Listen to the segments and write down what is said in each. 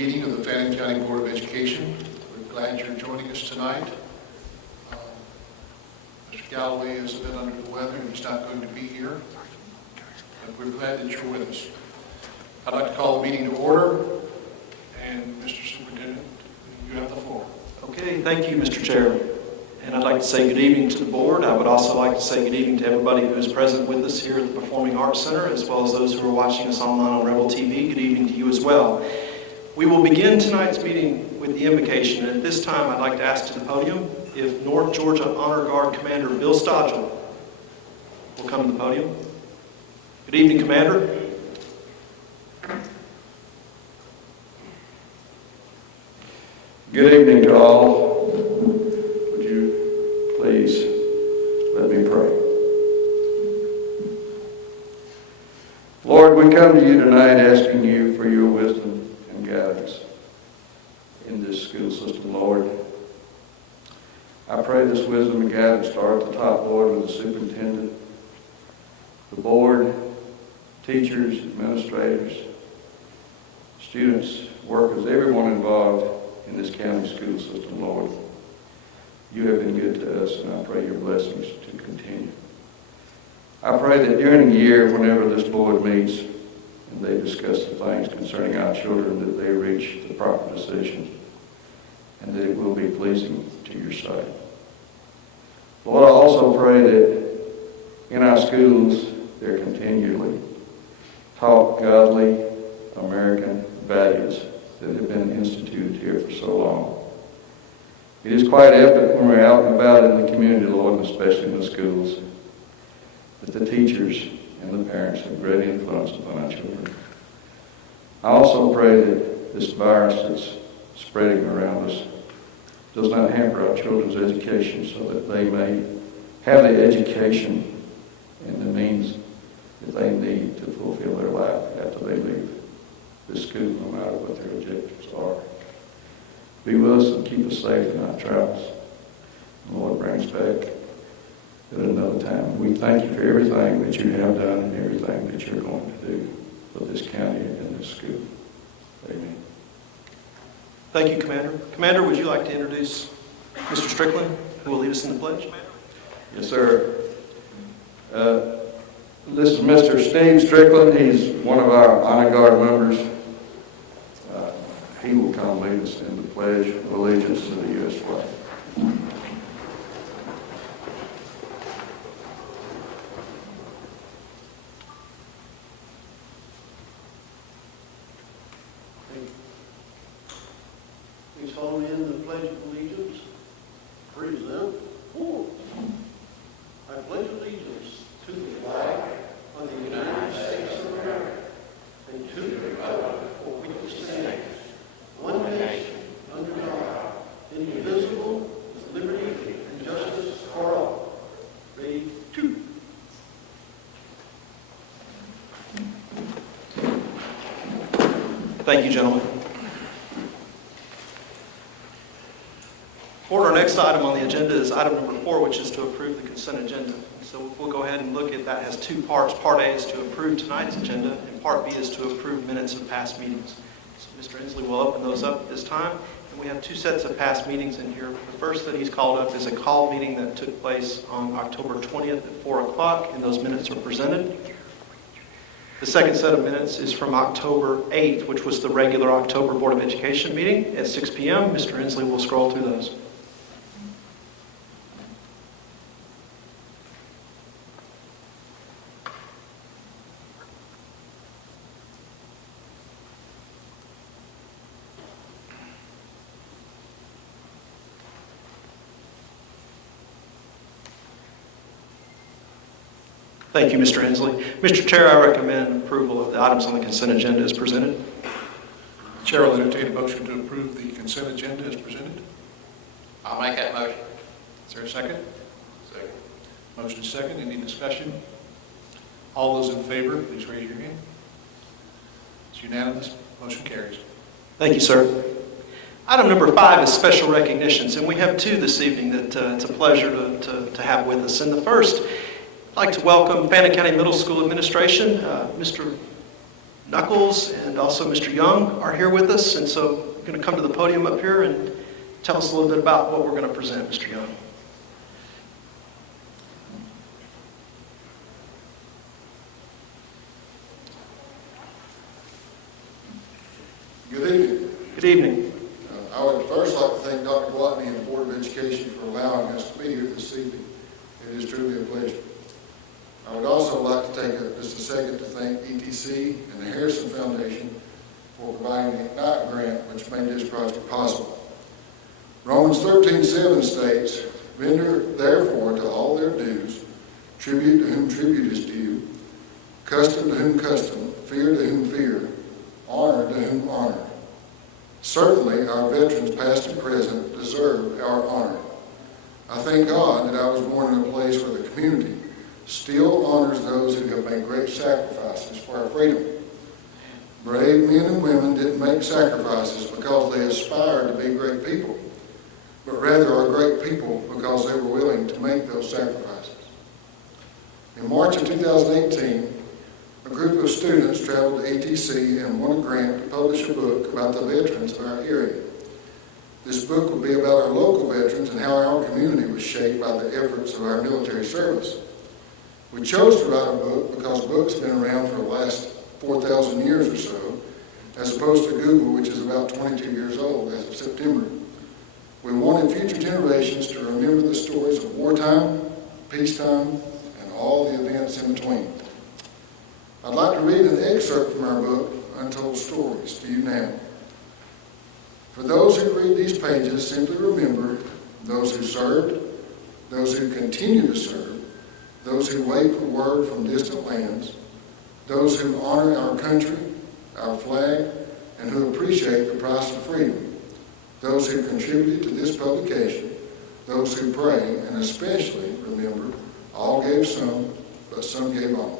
meeting of the Fannin County Board of Education. We're glad you're joining us tonight. Mr. Galloway has been under the weather and he's not going to be here, but we're glad that you're with us. I'd like to call the meeting to order, and Mr. Superintendent, you have the floor. Okay, thank you, Mr. Chair. And I'd like to say good evening to the board. I would also like to say good evening to everybody who is present with us here at the Performing Arts Center, as well as those who are watching us online on Rebel TV. Good evening to you as well. We will begin tonight's meeting with the invocation. And at this time, I'd like to ask to the podium if North Georgia Honor Guard Commander Bill Stodgel will come to the podium. Good evening, Commander. Good evening to all. Would you please let me pray? Lord, we come to you tonight asking you for your wisdom and guidance in this school system, Lord. I pray this wisdom and guidance start at the top, Lord, with the superintendent, the board, teachers, administrators, students, workers, everyone involved in this county school system, Lord. You have been good to us, and I pray your blessings to continue. I pray that during the year, whenever this board meets and they discuss the things concerning our children, that they reach the proper decision and that it will be pleasing to your sight. Lord, I also pray that in our schools, they're continually taught godly American values that have been instituted here for so long. It is quite evident when we're out and about in the community, Lord, and especially in the schools, that the teachers and the parents have great influence upon our children. I also pray that this virus that's spreading around us does not hamper our children's education, so that they may have the education and the means that they need to fulfill their life after they leave this school, no matter what their objectives are. Be with us and keep us safe in our travels. Lord, bring us back at another time. We thank you for everything that you have done and everything that you're going to do for this county and this school. Amen. Thank you, Commander. Commander, would you like to introduce Mr. Strickland, who will lead us in the pledge? Yes, sir. This is Mr. Steve Strickland. He's one of our Honor Guard members. He will come lead us in the Pledge of Allegiance to the U.S. flag. Please follow me in the Pledge of Allegiance. Present. I pledge allegiance to the flag of the United States of America and to the republic for which it stands, one nation, under God, indivisible, with liberty and justice for all. Ready, two. Thank you, gentlemen. Our next item on the agenda is item number 4, which is to approve the consent agenda. So we'll go ahead and look at that. It has two parts. Part A is to approve tonight's agenda, and Part B is to approve minutes of past meetings. So Mr. Inslee will open those up at this time. And we have two sets of past meetings in here. The first that he's called up is a call meeting that took place on October 20th at 4 o'clock, and those minutes are presented. The second set of minutes is from October 8th, which was the regular October Board of Education meeting at 6 p.m. Mr. Inslee will scroll through those. Thank you, Mr. Inslee. Mr. Chair, I recommend approval of the items on the consent agenda as presented. The Chair will entertain a motion to approve the consent agenda as presented. I'll make that motion. Is there a second? Second. Motion is second. Any discussion? All those in favor, please raise your hand. It's unanimous. Motion carries. Thank you, sir. Item number 5 is special recognitions, and we have two this evening that it's a pleasure to have with us. And the first, I'd like to welcome Fannin County Middle School Administration, Mr. Knuckles and also Mr. Young are here with us, and so you're going to come to the podium up here and tell us a little bit about what we're going to present, Mr. Young. Good evening. Good evening. I would first like to thank Dr. Watney and the Board of Education for allowing us to be here this evening. It is truly a pleasure. I would also like to take just a second to thank ETC and the Harrison Foundation for providing the Ignite grant, which made this project possible. Romans 13:7 states, "Render therefore to all their dues, tribute to whom tribute is due, custom to whom custom, fear to whom fear, honor to whom honor." Certainly, our veterans, past and present, deserve our honor. I thank God that I was born in a place where the community still honors those who have made great sacrifices for our freedom. Brave men and women didn't make sacrifices because they aspired to be great people, but rather are great people because they were willing to make those sacrifices. In March of 2018, a group of students traveled to ETC and won a grant to publish a book about the veterans of our area. This book will be about our local veterans and how our community was shaped by the efforts of our military service. We chose to write a book because books have been around for the last 4,000 years or so, as opposed to Google, which is about 22 years old as of September. We wanted future generations to remember the stories of wartime, peacetime, and all the events in between. I'd like to read an excerpt from our book, Untold Stories, to you now. For those who read these pages, simply remember those who served, those who continue to serve, those who wait for word from distant lands, those who honor our country, our flag, and who appreciate the price of freedom, those who contributed to this publication, those who pray, and especially, remember, all gave some, but some gave all.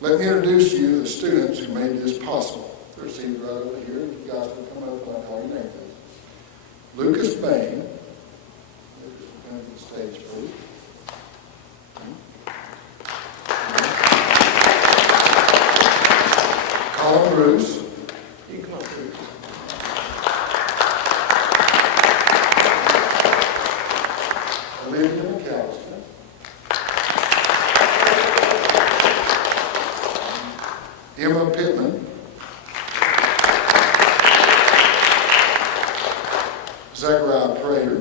Let me introduce to you the students who made this possible. They're seated right over here. You guys will come up when I call your name, please. Lucas Bain. Lucas, come to the stage, please. Colin Bruce. You can come up, Bruce. Olivia McAllister. Emma Pittman. Zachariah Prater.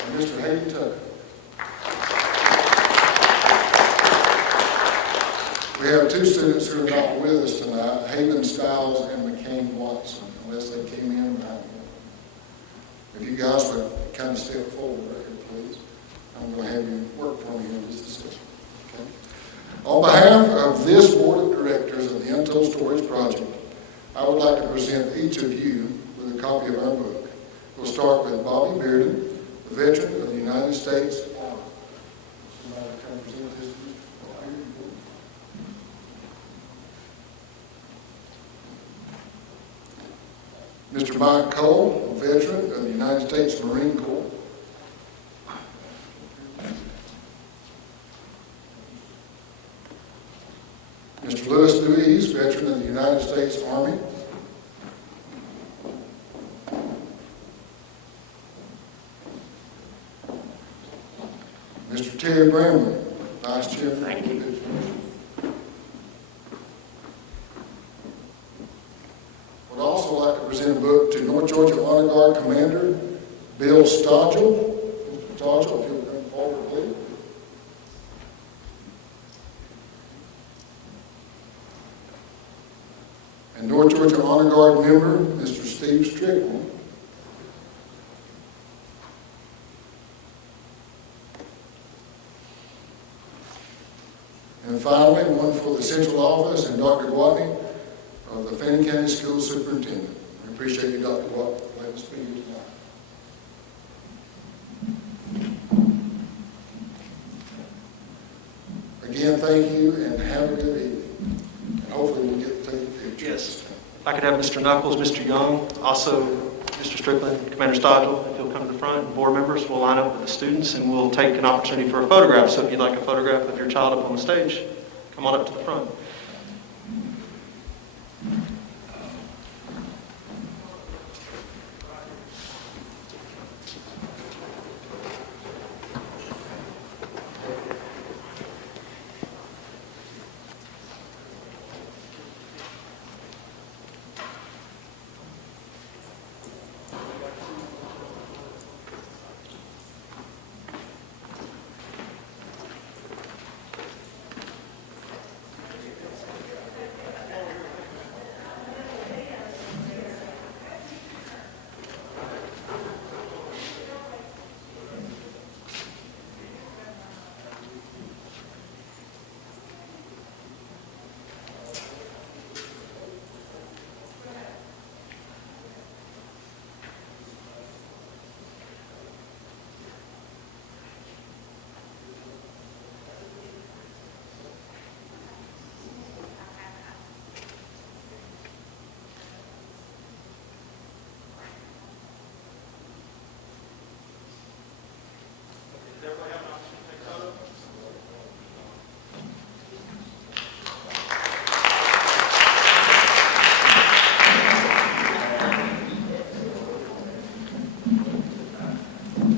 And Mr. Hayden Tucker. We have two students who are not with us tonight, Haven Stiles and McCain Watson, unless they came in behind me. If you guys would kind of step forward right here, please. I'm going to have you work for me in just a second. Okay? On behalf of this Board of Directors of the Untold Stories Project, I would like to present each of you with a copy of our book. We'll start with Bobby Bearden, a veteran of the United States Army. Somebody come present this to you? Mr. Mike Cole, a veteran of the United States Marine Corps. Mr. Louis Louise, veteran of the United States Army. Mr. Terry Bramley, Vice Chair for Education. Would also like to present a book to North Georgia Honor Guard Commander Bill Stodgel. Mr. Stodgel, if you'll come forward, please. And North Georgia Honor Guard member, Mr. Steve Strickland. And finally, one for the central office and Dr. Gwatney of the Fannin County School Superintendent. We appreciate you, Dr. Gwatney, for letting us be here tonight. Again, thank you and have a good evening. And hopefully we'll get to take a picture. Yes. If I could have Mr. Knuckles, Mr. Young, also Mr. Strickland, Commander Stodgel, if you'll come to the front. front, and board members will line up with the students, and we'll take an opportunity for a photograph. So if you'd like a photograph of your child up on the stage, come on up to the front.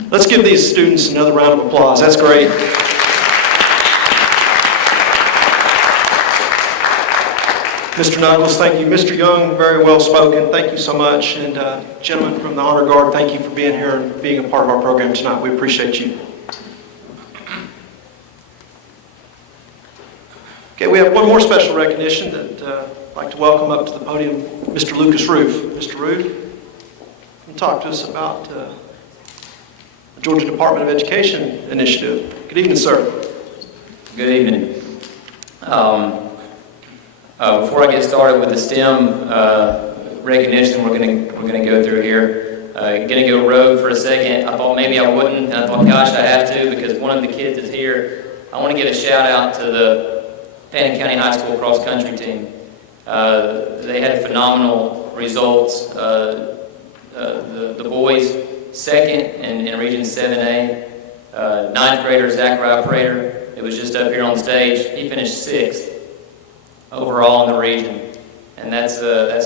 Let's give these students another round of applause. That's great. Mr. Knuckles, thank you. Mr. Young, very well spoken. Thank you so much. And gentlemen from the Honor Guard, thank you for being here and being a part of our program tonight. We appreciate you. Okay, we have one more special recognition that I'd like to welcome up to the podium, Mr. Lucas Roof. Mr. Roof, come talk to us about the Georgia Department of Education initiative. Good evening, sir. Good evening. Before I get started with the STEM recognition we're gonna go through here, gonna go rogue for a second. I thought maybe I wouldn't, and I thought, gosh, I have to, because one of the kids is here. I want to give a shout out to the Fannin County High School cross country team. They had phenomenal results. The boys second in Region 7A. Ninth grader Zachariah Prater, it was just up here on stage. He finished 6th overall in the region, and that's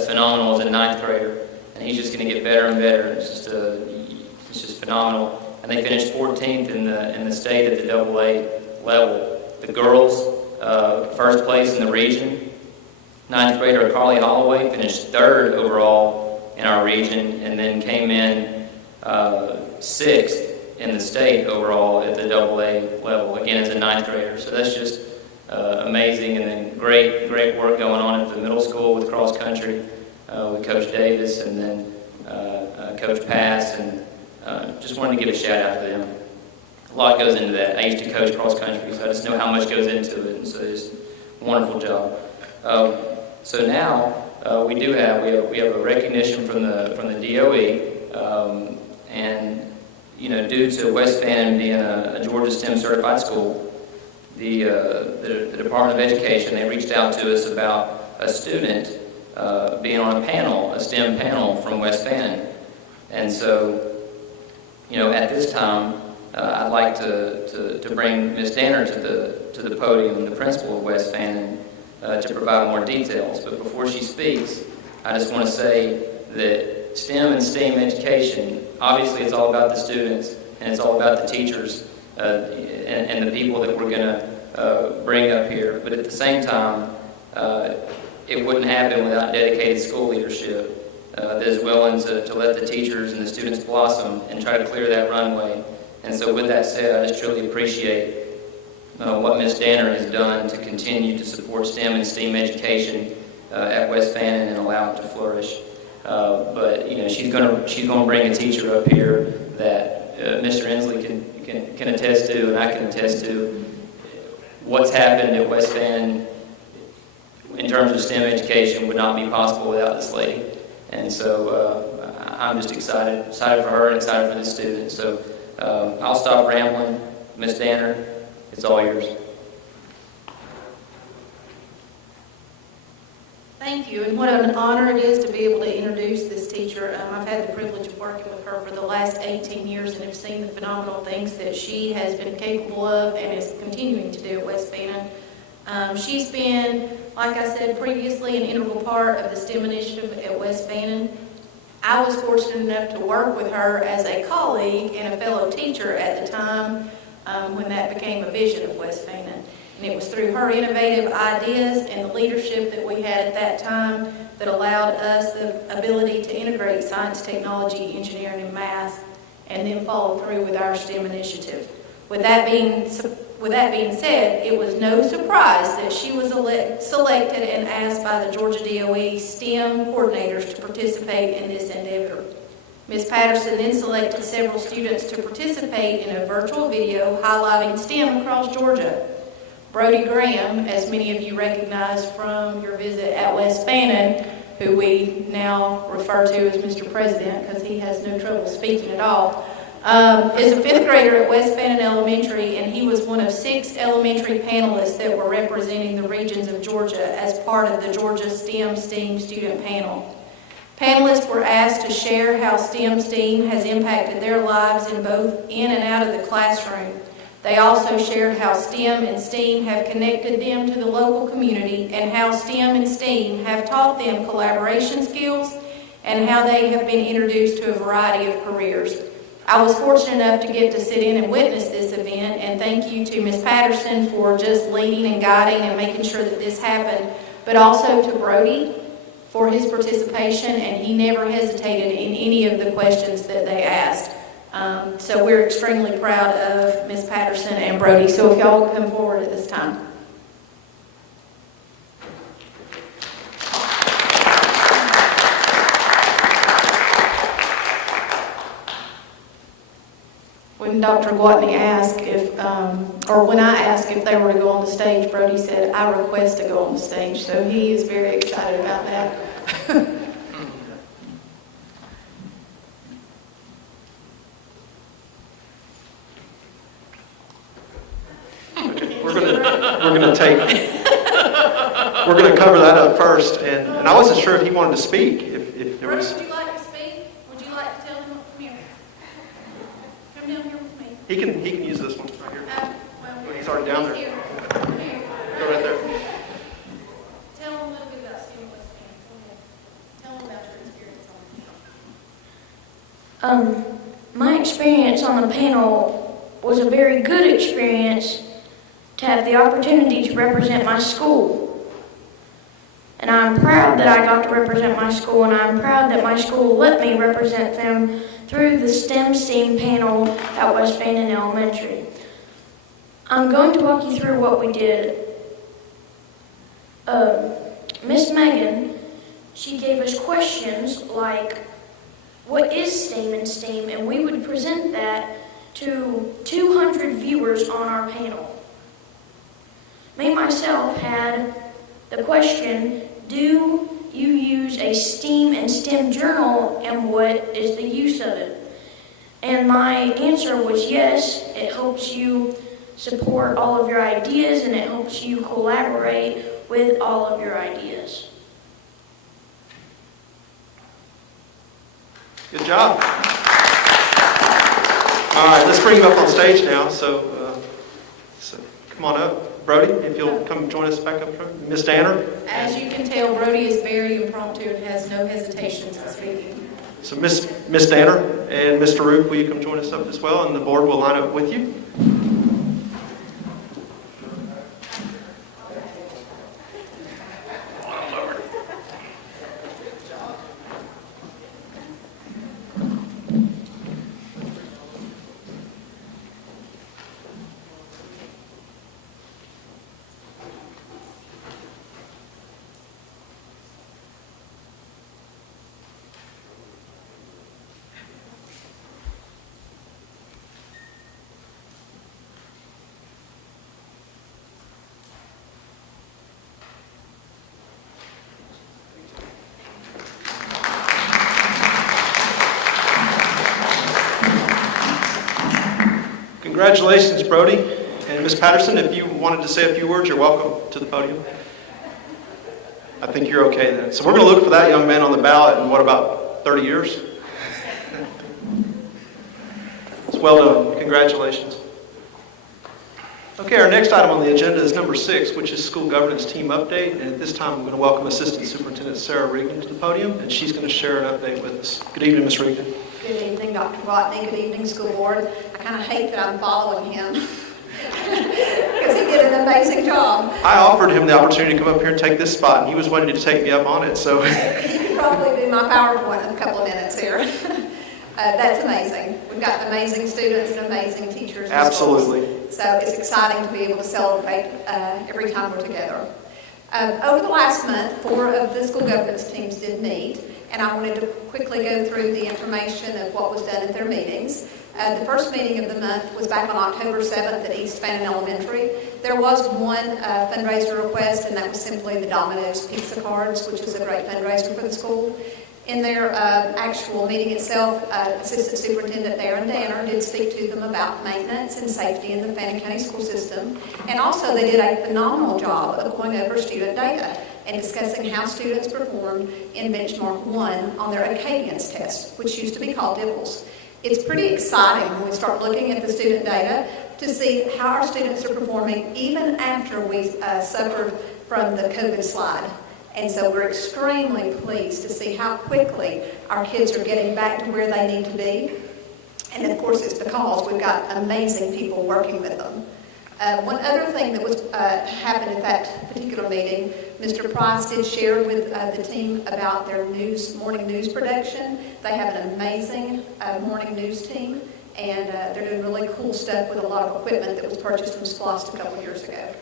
phenomenal as a 9th grader. And he's just going to get better and better. It's just phenomenal. And they finished 14th in the state at the AA level. The girls, first place in the region. 9th grader Carly Holloway finished 3rd overall in our region, and then came in 6th in the state overall at the AA level, again as a 9th grader. So that's just amazing, and then great work going on at the middle school with cross country with Coach Davis, and then Coach Pass, and just wanted to give a shout out to them. A lot goes into that. I used to coach cross country, so I just know how much goes into it, and so it's a wonderful job. So now we have a recognition from the DOE, and due to West Fannin being a Georgia STEM certified school, the Department of Education, they reached out to us about a student being on a STEM panel from West Fannin. And so, at this time, I'd like to bring Ms. Danner to the podium, the principal of West Fannin, to provide more details. But before she speaks, I just want to say that STEM and STEAM education, obviously it's all about the students, and it's all about the teachers and the people that we're going to bring up here. But at the same time, it wouldn't happen without dedicated school leadership that is willing to let the teachers and the students blossom and try to clear that runway. And so with that said, I just truly appreciate what Ms. Danner has done to continue to support STEM and STEAM education at West Fannin and allow it to flourish. But she's going to bring a teacher up here that Mr. Inslee can attest to, and I can attest to. What's happened at West Fannin in terms of STEM education would not be possible without this lady. And so I'm just excited for her and excited for this student. So I'll stop rambling. Ms. Danner, it's all yours. Thank you, and what an honor it is to be able to introduce this teacher. I've had the privilege of working with her for the last 18 years and have seen the phenomenal things that she has been capable of and is continuing to do at West Fannin. She's been, like I said previously, an integral part of the STEM initiative at West Fannin. I was fortunate enough to work with her as a colleague and a fellow teacher at the time when that became a vision of West Fannin. And it was through her innovative ideas and the leadership that we had at that time that allowed us the ability to integrate science, technology, engineering, and math, and then follow through with our STEM initiative. With that being said, it was no surprise that she was selected and asked by the Georgia DOE STEM coordinators to participate in this endeavor. Ms. Patterson then selected several students to participate in a virtual video highlighting STEM across Georgia. Brody Graham, as many of you recognize from your visit at West Fannin, who we now refer to as Mr. President because he has no trouble speaking at all, is a fifth grader at West Fannin Elementary, and he was one of 6 elementary panelists that were representing the regions of Georgia as part of the Georgia STEM student panel. Panelists were asked to share how STEAM has impacted their lives in both in and out of the classroom. They also shared how STEM and STEAM have connected them to the local community and how STEM and STEAM have taught them collaboration skills and how they have been introduced to a variety of careers. I was fortunate enough to get to sit in and witness this event, and thank you to Ms. Patterson for just leading and guiding and making sure that this happened, but also to Brody for his participation, and he never hesitated in any of the questions that they asked. So we're extremely proud of Ms. Patterson and Brody. So if y'all will come forward at this time. When Dr. Gwatney asked if, or when I asked if they were to go on the stage, Brody said, "I request to go on the stage." So he is very excited about that. We're going to cover that up first, and I wasn't sure if he wanted to speak. If there Brody, was, would you like to speak? Would you like to tell him? Come here. Come down here with me. he can use this one right here. Well, He's already down there. Here. Come here. Go right there. Tell him a little bit about STEM West Fannin. Tell him about your experience on the panel. My experience on the panel was a very good experience to have the opportunity to represent my school. And I'm proud that I got to represent my school, and I'm proud that my school let me represent them through the STEM panel at West Fannin Elementary. I'm going to walk you through what we did. Miss Megan, she gave us questions like, what is STEAM and STEAM? And we would present that to 200 viewers on our panel. Me, myself, had the question, do you use a STEAM and STEM journal, and what is the use of it? And my answer was yes. It helps you support all of your ideas, and it helps you collaborate with all of your ideas. Good job. All right, let's bring him up on stage now. So come on up. Brody, if you'll come join us back up front. Miss Danner. As you can tell, Brody is very impromptu and has no hesitations in speaking. So Miss Danner and Mr. Roop, will you come join us up as well? And the board will line up with you. Congratulations, Brody. And Ms. Patterson, if you wanted to say a few words, you're welcome to the podium. I think you're okay then. So we're going to look for that young man on the ballot in what, about 30 years? It's well done. Congratulations. Okay, our next item on the agenda is number 6, which is school governance team update. And at this time, I'm going to welcome Assistant Superintendent Sarah Rigdon to the podium, and she's going to share an update with us. Good evening, Ms. Rigdon. Good evening, Dr. Watney. Good evening, school board. I kind of hate that I'm following him because he did an amazing job. I offered him the opportunity to come up here and take this spot, and he was waiting to take me up on it. So He could probably do my PowerPoint in a couple of minutes here. That's amazing. We've got amazing students and amazing teachers. And absolutely. schools. So it's exciting to be able to celebrate every time we're together. Over the last month, 4 of the school governance teams did meet, and I wanted to quickly go through the information of what was done at their meetings. The first meeting of the month was back on October 7th at East Fannin Elementary. There was one fundraiser request, and that was simply the Domino's pizza cards, which is a great fundraiser for the school. In their actual meeting itself, Assistant Superintendent Aaron Danner did speak to them about maintenance and safety in the Fannin County school system. And also they did a phenomenal job of going over student data and discussing how students performed in Benchmark 1 on their Acadians test, which used to be called DIPLS. It's pretty exciting when we start looking at the student data to see how our students are performing even after we suffered from the COVID slide. And so we're extremely pleased to see how quickly our kids are getting back to where they need to be. And of course, it's because we've got amazing people working with them. One other thing that was happened at that particular meeting, Mr. Price did share with the team about their morning news production. They have an amazing morning news team, and they're doing really cool stuff with a lot of equipment that was purchased from SPLOST a couple years ago.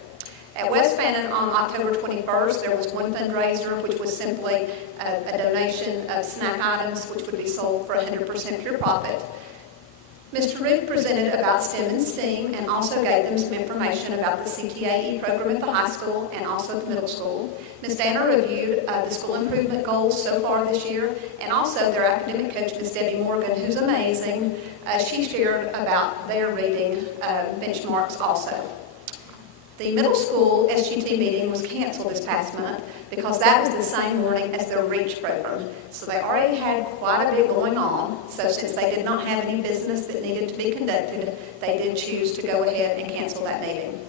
At West Fannin on October 21st, there was one fundraiser, which was simply a donation of snack items, which would be sold for 100% pure profit. Mr. Ruth presented about STEM and STEAM and also gave them some information about the CTAE program at the high school and also at the middle school. Ms. Danner reviewed the school improvement goals so far this year, and also their academic coach, Ms. Debbie Morgan, who's amazing. She shared about their reading benchmarks also. The middle school SGT meeting was canceled this past month because that was the same morning as their REACH program. So they already had quite a bit going on. So since they did not have any business that needed to be conducted, they did choose to go ahead and cancel that meeting.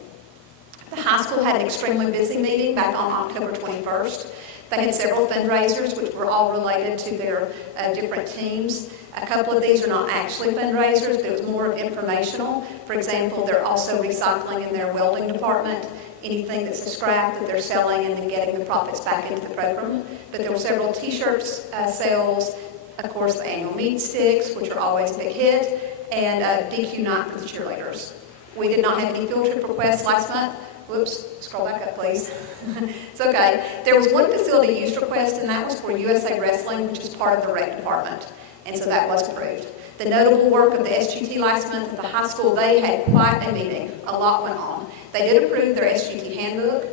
The high school had an extremely busy meeting back on October 21st. They had several fundraisers, which were all related to their different teams. A couple of these are not actually fundraisers, but it was more of informational. For example, they're also recycling in their welding department, anything that's a scrap that they're selling and then getting the profits back into the program. But there were several t-shirts sales, of course the annual meat sticks, which are always a big hit, and DQ night for the cheerleaders. We did not have any field trip requests last month. Whoops, scroll back up, please. It's okay. There was one facility use request, and that was for USA Wrestling, which is part of the rec department. And so that was approved. The notable work of the SGT last month at the high school, they had quite a meeting. A lot went on. They did approve their SGT handbook.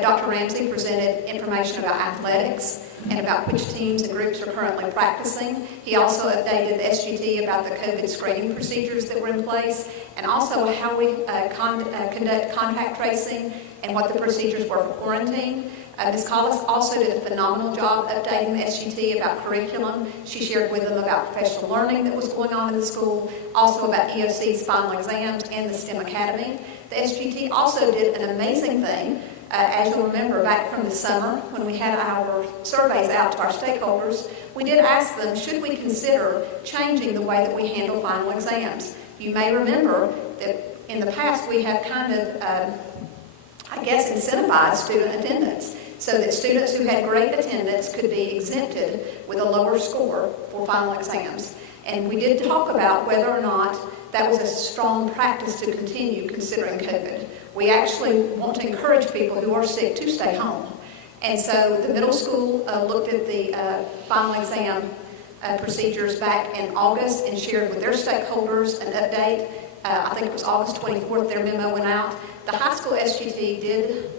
Dr. Ramsey presented information about athletics and about which teams and groups are currently practicing. He also updated the SGT about the COVID screening procedures that were in place and also how we conduct contact tracing and what the procedures were for quarantine. Ms. Collis also did a phenomenal job updating the SGT about curriculum. She shared with them about professional learning that was going on in the school, also about EOC's final exams and the STEM Academy. The SGT also did an amazing thing. As you'll remember, back from the summer, when we had our surveys out to our stakeholders, we did ask them, should we consider changing the way that we handle final exams? You may remember that in the past we have kind of, incentivized student attendance so that students who had great attendance could be exempted with a lower score for final exams. And we did talk about whether or not that was a strong practice to continue considering COVID. We actually want to encourage people who are sick to stay home. And so the middle school looked at the final exam procedures back in August and shared with their stakeholders an update. I think it was August 24th, their memo went out. The high school SGT did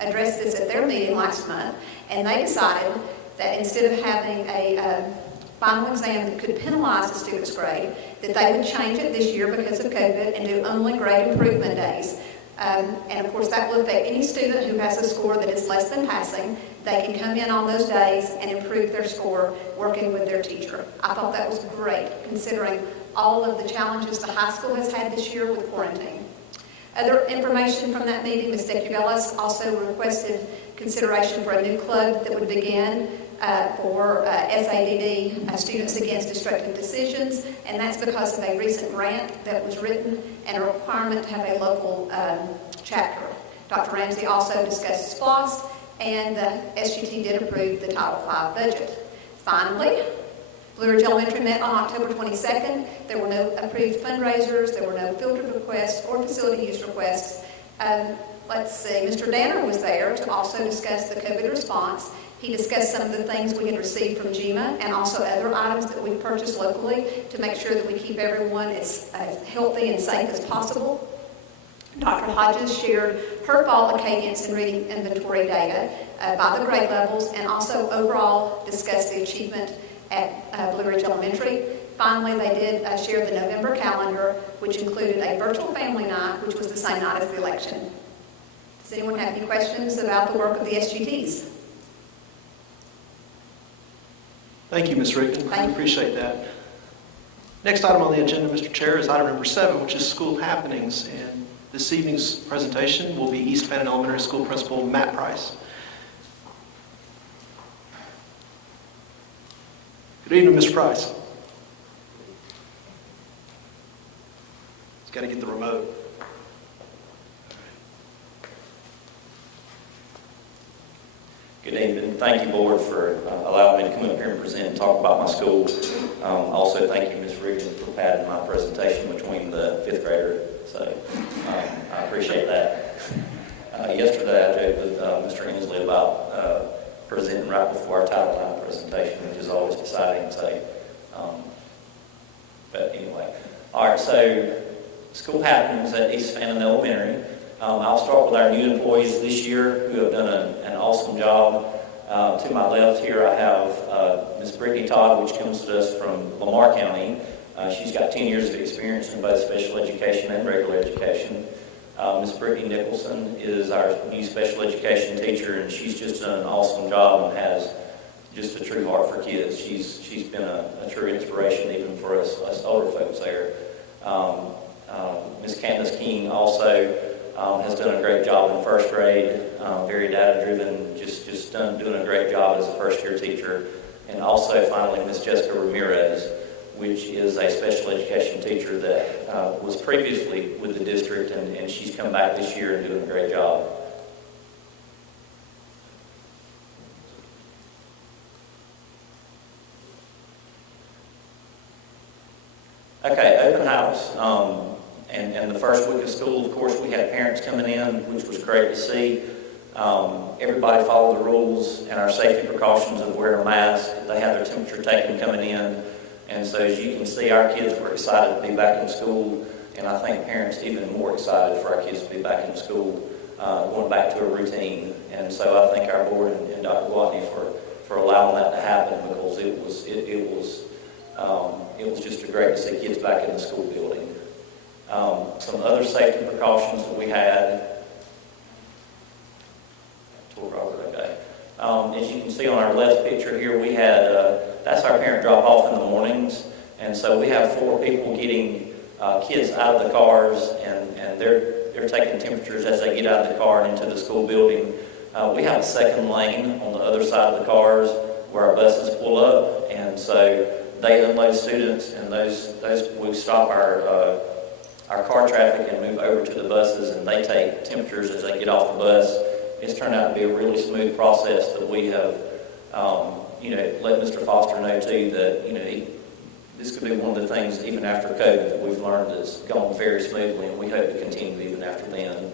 address this at their meeting last month, and they decided that instead of having a final exam that could penalize the student's grade, that they would change it this year because of COVID and do only grade improvement days. And of course, that will affect any student who has a score that is less than passing. They can come in on those days and improve their score working with their teacher. I thought that was great, considering all of the challenges the high school has had this year with quarantine. Other information from that meeting, Ms. Decubelis also requested consideration for a new club that would begin for SADD, Students Against Destructive Decisions, and that's because of a recent grant that was written and a requirement to have a local chapter. Dr. Ramsey also discussed SPLOST, and the SGT did approve the Title V budget. Finally, Blue Ridge Elementary met on October 22nd. There were no approved fundraisers, there were no filtered requests or facility use requests. Let's see, Mr. Danner was there to also discuss the COVID response. He discussed some of the things we had received from GEMA and also other items that we purchased locally to make sure that we keep everyone as healthy and safe as possible. Dr. Hodges shared her fall cadence and reading inventory data by the grade levels and also overall discussed the achievement at Blue Ridge Elementary. Finally, they did share the November calendar, which included a virtual family night, which was the same night as the election. Does anyone have any questions about the work of the SGTs? Thank you, Ms. Riggin. I appreciate that. Next item on the agenda, Mr. Chair, is item number 7, which is school happenings. And this evening's presentation will be East Fannin Elementary School Principal Matt Price. Good evening, Mr. Price. He's got to get the remote. Good evening. Thank you, Board, for allowing me to come up here and present and talk about my school. Also, thank you, Ms. Riggin, for padding my presentation between the 5th grader. So I appreciate that. Yesterday, I joked with Mr. Hensley about presenting right before our Title IX presentation, which is always exciting. So, but anyway. All right, so school happenings at East Fannin Elementary. I'll start with our new employees this year who have done an awesome job. To my left here, I have Ms. Brittany Todd, which comes to us from Lamar County. She's got 10 years of experience in both special education and regular education. Ms. Brittany Nicholson is our new special education teacher, and she's just done an awesome job and has just a true heart for kids. She's been a true inspiration even for us older folks there. Ms. Candace King also has done a great job in first grade, very data-driven, just doing a great job as a first-year teacher. And also, finally, Ms. Jessica Ramirez, which is a special education teacher that was previously with the district, and she's come back this year and doing a great job. Okay, open house. And the first week of school, of course, we had parents coming in, which was great to see. Everybody followed the rules and our safety precautions of wearing a mask. They had their temperature taken coming in. And so as you can see, our kids were excited to be back in school. And I think parents even more excited for our kids to be back in school, going back to a routine. And so I thank our board and Dr. Watney for allowing that to happen, because it was just great to see kids back in the school building. Some other safety precautions that we had. As you can see on our left picture here, we had, that's our parent drop-off in the mornings. And so we have 4 people getting kids out of the cars, and they're taking temperatures as they get out of the car and into the school building. We have a second lane on the other side of the cars where our buses pull up. And so they unload students, and those we stop our car traffic and move over to the buses, and they take temperatures as they get off the bus. It's turned out to be a really smooth process that we have, let Mr. Foster know too that, this could be one of the things even after COVID that we've learned that's gone very smoothly, and we hope to continue even after then.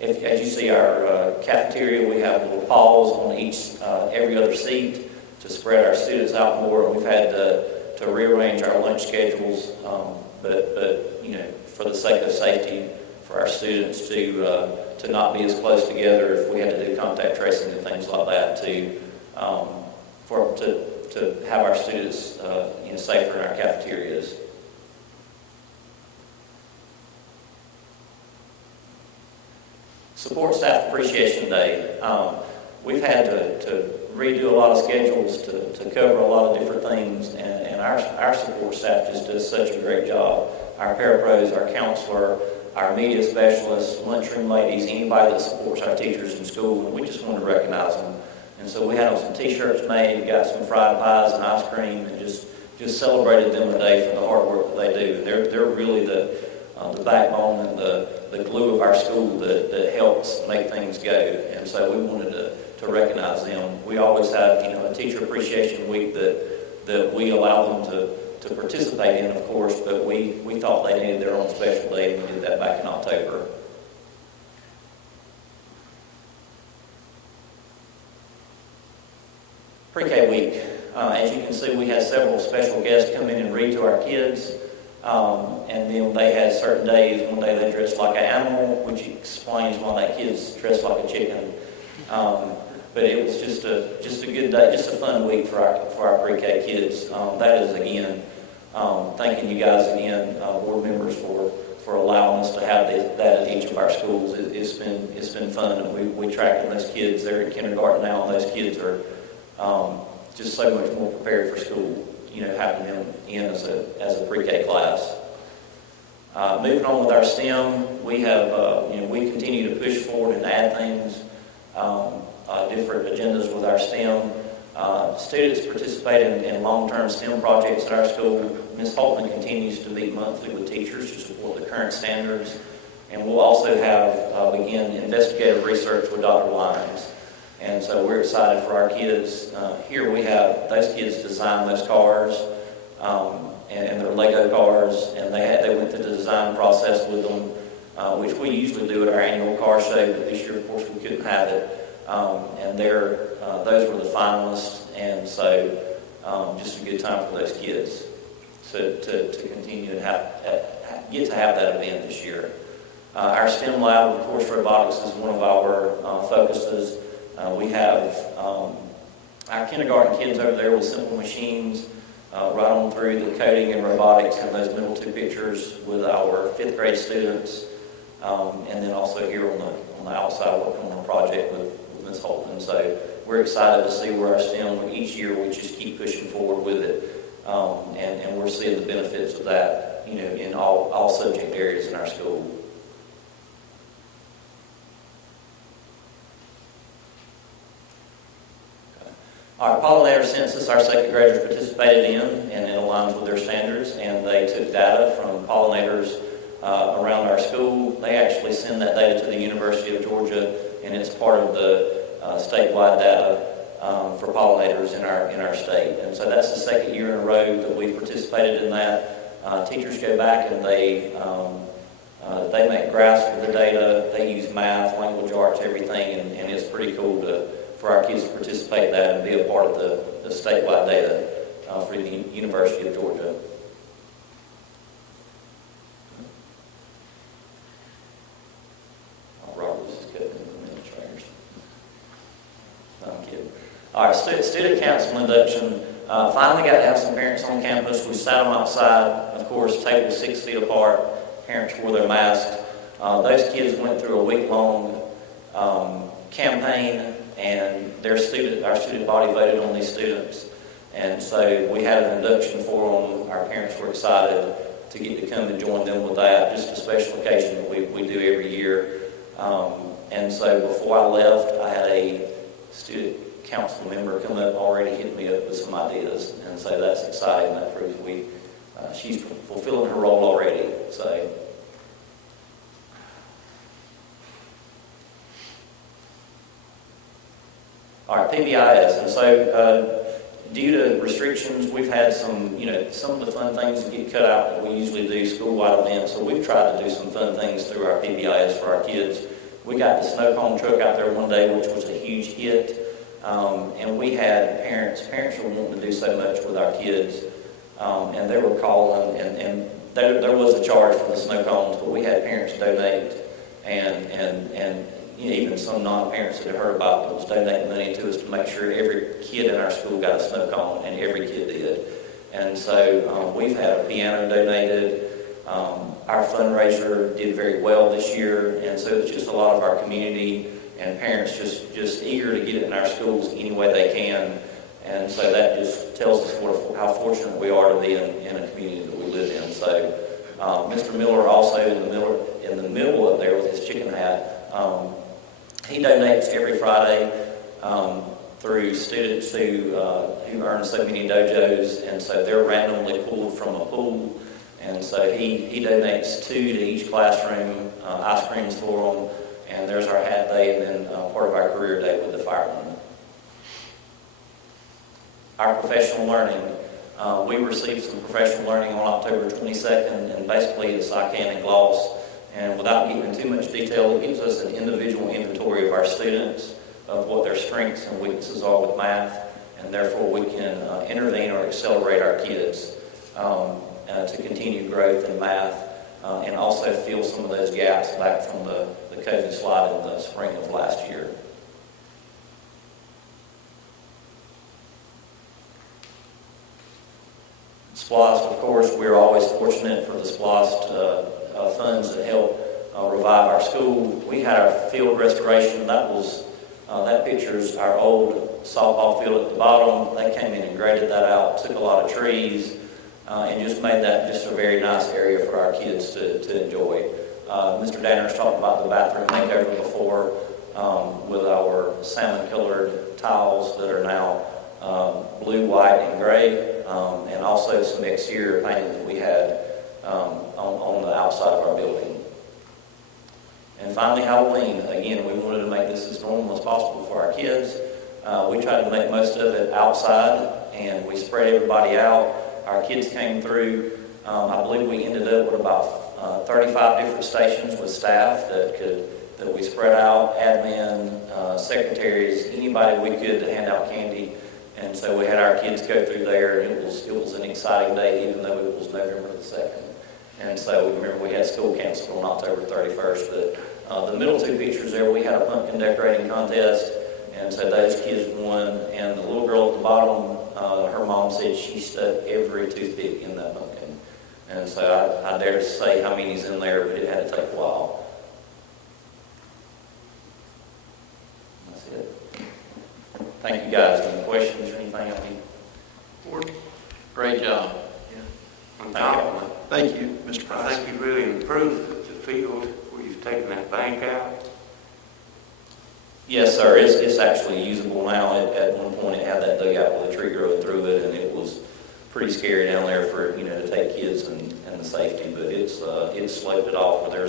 As you see our cafeteria, we have little paws on each, every other seat to spread our students out more, and we've had to rearrange our lunch schedules, but for the sake of safety for our students to not be as close together if we had to do contact tracing and things like that, to have our students safer in our cafeterias. Support Staff Appreciation Day. We've had to redo a lot of schedules to cover a lot of different things, and our support staff just does such a great job. Our parapros, our counselor, our media specialists, lunchroom ladies, anybody that supports our teachers in school, and we just want to recognize them. And so we had them some t-shirts made, got some fried pies and ice cream, and just celebrated them today for the hard work that they do. They're really the backbone and the glue of our school that helps make things go. And so we wanted to recognize them. We always have, a Teacher Appreciation Week that we allow them to participate in, of course, but we thought they needed their own special day, and we did that back in October. Pre-K week. As you can see, we had several special guests come in and read to our kids, and then they had certain days. One day they dressed like an animal, which explains why that kid's dressed like a chicken. But it was just a good day, just a fun week for our pre-K kids. That is, again, thanking you guys again, board members, for allowing us to have that at each of our schools. It's been fun, and we track those kids. They're in kindergarten now, and those kids are just so much more prepared for school, having them in as a pre-K class. Moving on with our STEM, we have, we continue to push forward and add things, different agendas with our STEM. Students participate in long-term STEM projects at our school. Ms. Holtman continues to meet monthly with teachers to support the current standards. And we'll also have, begin investigative research with Dr. Lyons. And so we're excited for our kids. Here we have those kids design those cars, and they're Lego cars, and they went through the design process with them, which we usually do at our annual car show, but this year, of course, we couldn't have it. And those were the finalists, and so just a good time for those kids to continue and get to have that event this year. Our STEM lab, of course, robotics is one of our focuses. We have our kindergarten kids over there with simple machines, right on through the coding and robotics, and those middle two pictures with our 5th grade students, and then also here on the outside working on a project with Ms. Holton. So we're excited to see where our STEM, each year we just keep pushing forward with it, and we're seeing the benefits of that, in all subject areas in our school. Our pollinator census, our second graders participated in, and it aligns with their standards, and they took data from pollinators around our school. They actually send that data to the University of Georgia, and it's part of the statewide data for pollinators in our state. And so that's the second year in a row that we've participated in that. Teachers go back and they make graphs for the data. They use math, language arts, everything, and it's pretty cool for our kids to participate in that and be a part of the statewide data for the University of Georgia. Robert was just cutting administrators. No, I'm kidding. All right, student council induction. Finally got to have some parents on campus. We sat them outside, of course, tables 6 feet apart. Parents wore their masks. Those kids went through a week-long campaign, and our student body voted on these students. And so we had an induction for them. Our parents were excited to get to come and join them with that. Just a special occasion that we do every year. And so before I left, I had a student council member come up, already hit me up with some ideas. And so that's exciting. That proves she's fulfilling her role already. So. All right, PBIS, and so due to restrictions, we've had some of the fun things that get cut out that we usually do school-wide events, so we've tried to do some fun things through our PBIS for our kids. We got the snow cone truck out there one day, which was a huge hit, and we had parents were wanting to do so much with our kids, and they were calling, and there was a charge for the snow cones, but we had parents donate, and even some non-parents that had heard about it was donating money to us to make sure every kid in our school got a snow cone, and every kid did. And so we've had a piano donated. Our fundraiser did very well this year, and so it's just a lot of our community and parents just eager to get it in our schools any way they can. And so that just tells us how fortunate we are to be in a community that we live in. So Mr. Miller also in the middle up there with his chicken hat, he donates every Friday through students who earn so many dojos, and so they're randomly pulled from a pool. And so he donates 2 to each classroom, ice creams for them, and there's our hat day, and then part of our career day with the firemen. Our professional learning, we received some professional learning on October 22nd, and basically it's ICANN and gloss. And without getting into too much detail, it gives us an individual inventory of our students, of what their strengths and weaknesses are with math, and therefore we can intervene or accelerate our kids to continue growth in math, and also fill some of those gaps back from the COVID slide in the spring of last year. SPLOST, of course, we're always fortunate for the SPLOST funds that help revive our school. We had our field restoration. That picture's our old softball field at the bottom. They came in and graded that out, took a lot of trees, and just made that just a very nice area for our kids to enjoy. Mr. Danner's talked about the bathroom makeover before with our salmon-colored tiles that are now blue, white, and gray, and also some exterior painting that we had on the outside of our building. And finally, Halloween. Again, we wanted to make this as normal as possible for our kids. We tried to make most of it outside, and we spread everybody out. Our kids came through. I believe we ended up with about 35 different stations with staff that we spread out, admin, secretaries, anybody we could to hand out candy. And so we had our kids go through there, and it was an exciting day, even though it was November the 2nd. And so remember, we had school canceled on October 31st. But the middle 2 pictures there, we had a pumpkin decorating contest, and so those kids won. And the little girl at the bottom, her mom said she stuck every toothpick in that pumpkin. And so I dare to say how many's in there, but it had to take a while. That's it. Thank you guys. Any questions or anything I need? Board? Great job. On top of it, Thank you, Mr. I Price. think you really improved the field where you've taken that bank out. Yes, sir. It's actually usable now. At one point, it had that dugout with a tree growing through it, and it was pretty scary down there for to take kids and the safety. But it's sloped it off where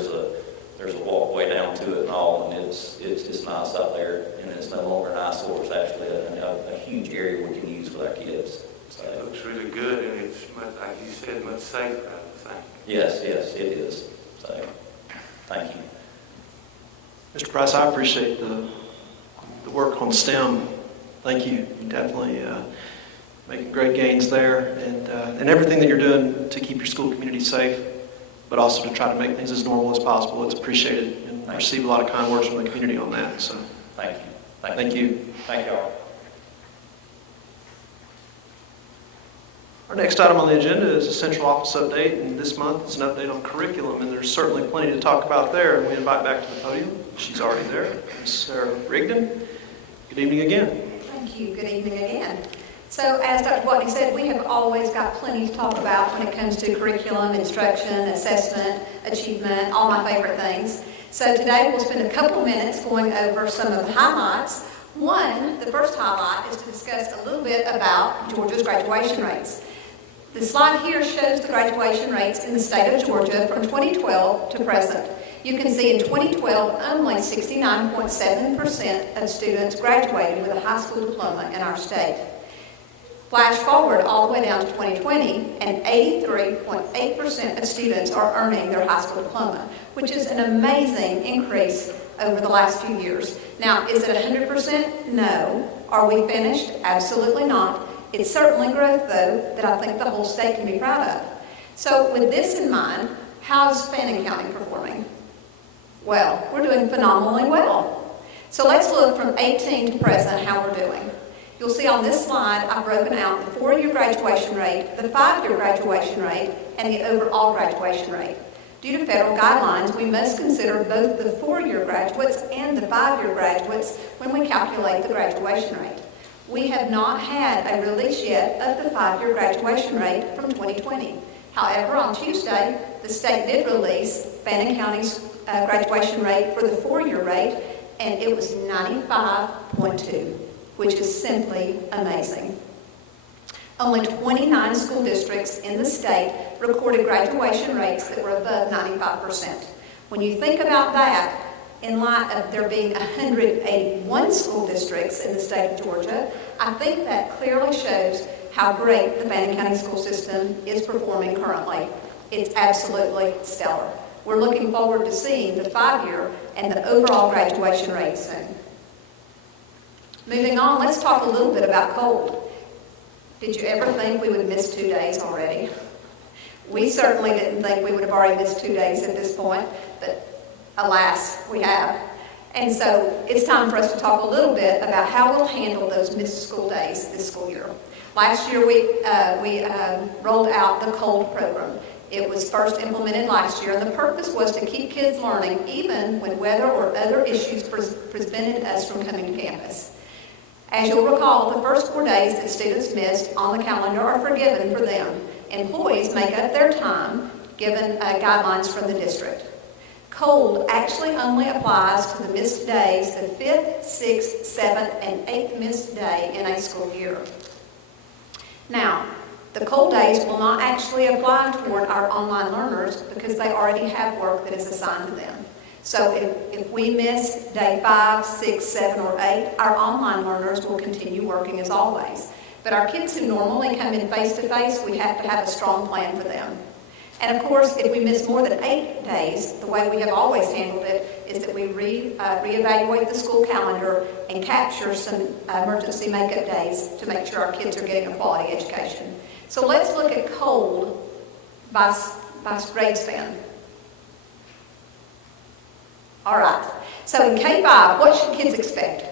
there's a walkway down to it and all, and it's nice out there, and it's no longer an eyesore. It's actually a huge area we can use with our kids. So, It looks really good, and it's, like you said, much safer, I think. yes, it is. So, thank you. Mr. Price, I appreciate the work on STEM. Thank you. You definitely making great gains there, and everything that you're doing to keep your school community safe, but also to try to make things as normal as possible. It's appreciated, and I receive a lot of kind words from the community on that. So, Thank you. thank you. Thank y'all. Our next item on the agenda is a central office update, and this month is an update on curriculum, and there's certainly plenty to talk about there, and we invite back to the podium. She's already there, Ms. Sarah Rigdon. Good evening again. Thank you. Good evening again. So as Dr. Watney said, we have always got plenty to talk about when it comes to curriculum, instruction, assessment, achievement, all my favorite things. So today we'll spend a couple minutes going over some of the highlights. The first highlight is to discuss a little bit about Georgia's graduation rates. The slide here shows the graduation rates in the state of Georgia from 2012 to present. You can see in 2012, only 69.7% of students graduated with a high school diploma in our state. Flash forward all the way down to 2020, and 83.8% of students are earning their high school diploma, which is an amazing increase over the last few years. Now, is it 100%? No. Are we finished? Absolutely not. It's certainly growth, though, that I think the whole state can be proud of. So with this in mind, how's Fannin County performing? Well, we're doing phenomenally well. So let's look from 18 to present how we're doing. You'll see on this slide, I've broken out the 4-year graduation rate, the 5-year graduation rate, and the overall graduation rate. Due to federal guidelines, we must consider both the 4-year graduates and the 5-year graduates when we calculate the graduation rate. We have not had a release yet of the 5-year graduation rate from 2020. However, on Tuesday, the state did release Fannin County's graduation rate for the 4-year rate, and it was 95.2, which is simply amazing. Only 29 school districts in the state recorded graduation rates that were above 95%. When you think about that, in light of there being 181 school districts in the state of Georgia, I think that clearly shows how great the Fannin County school system is performing currently. It's absolutely stellar. We're looking forward to seeing the 5-year and the overall graduation rate soon. Moving on, let's talk a little bit about cold. Did you ever think we would miss 2 days already? We certainly didn't think we would have already missed 2 days at this point, but alas, we have. And so it's time for us to talk a little bit about how we'll handle those missed school days this school year. Last year, we rolled out the COLD program. It was first implemented last year, and the purpose was to keep kids learning even when weather or other issues prevented us from coming to campus. As you'll recall, the first 4 days that students missed on the calendar are forgiven for them. Employees make up their time, given guidelines from the district. COLD actually only applies to the missed days, the 5th, 6th, 7th, and 8th missed day in a school year. Now, the COLD days will not actually apply toward our online learners because they already have work that is assigned to them. So if we miss day 5, 6, 7, or 8, our online learners will continue working as always. But our kids who normally come in face-to-face, we have to have a strong plan for them. And of course, if we miss more than 8 days, the way we have always handled it is that we reevaluate the school calendar and capture some emergency makeup days to make sure our kids are getting a quality education. So let's look at COLD by grade span. All right, so in K-5, what should kids expect?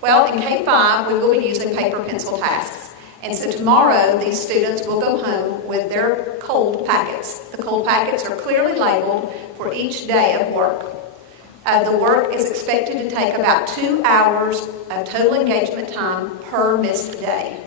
Well, in K-5, we will be using paper pencil tasks. And so tomorrow, these students will go home with their COLD packets. The COLD packets are clearly labeled for each day of work. The work is expected to take about 2 hours of total engagement time per missed day.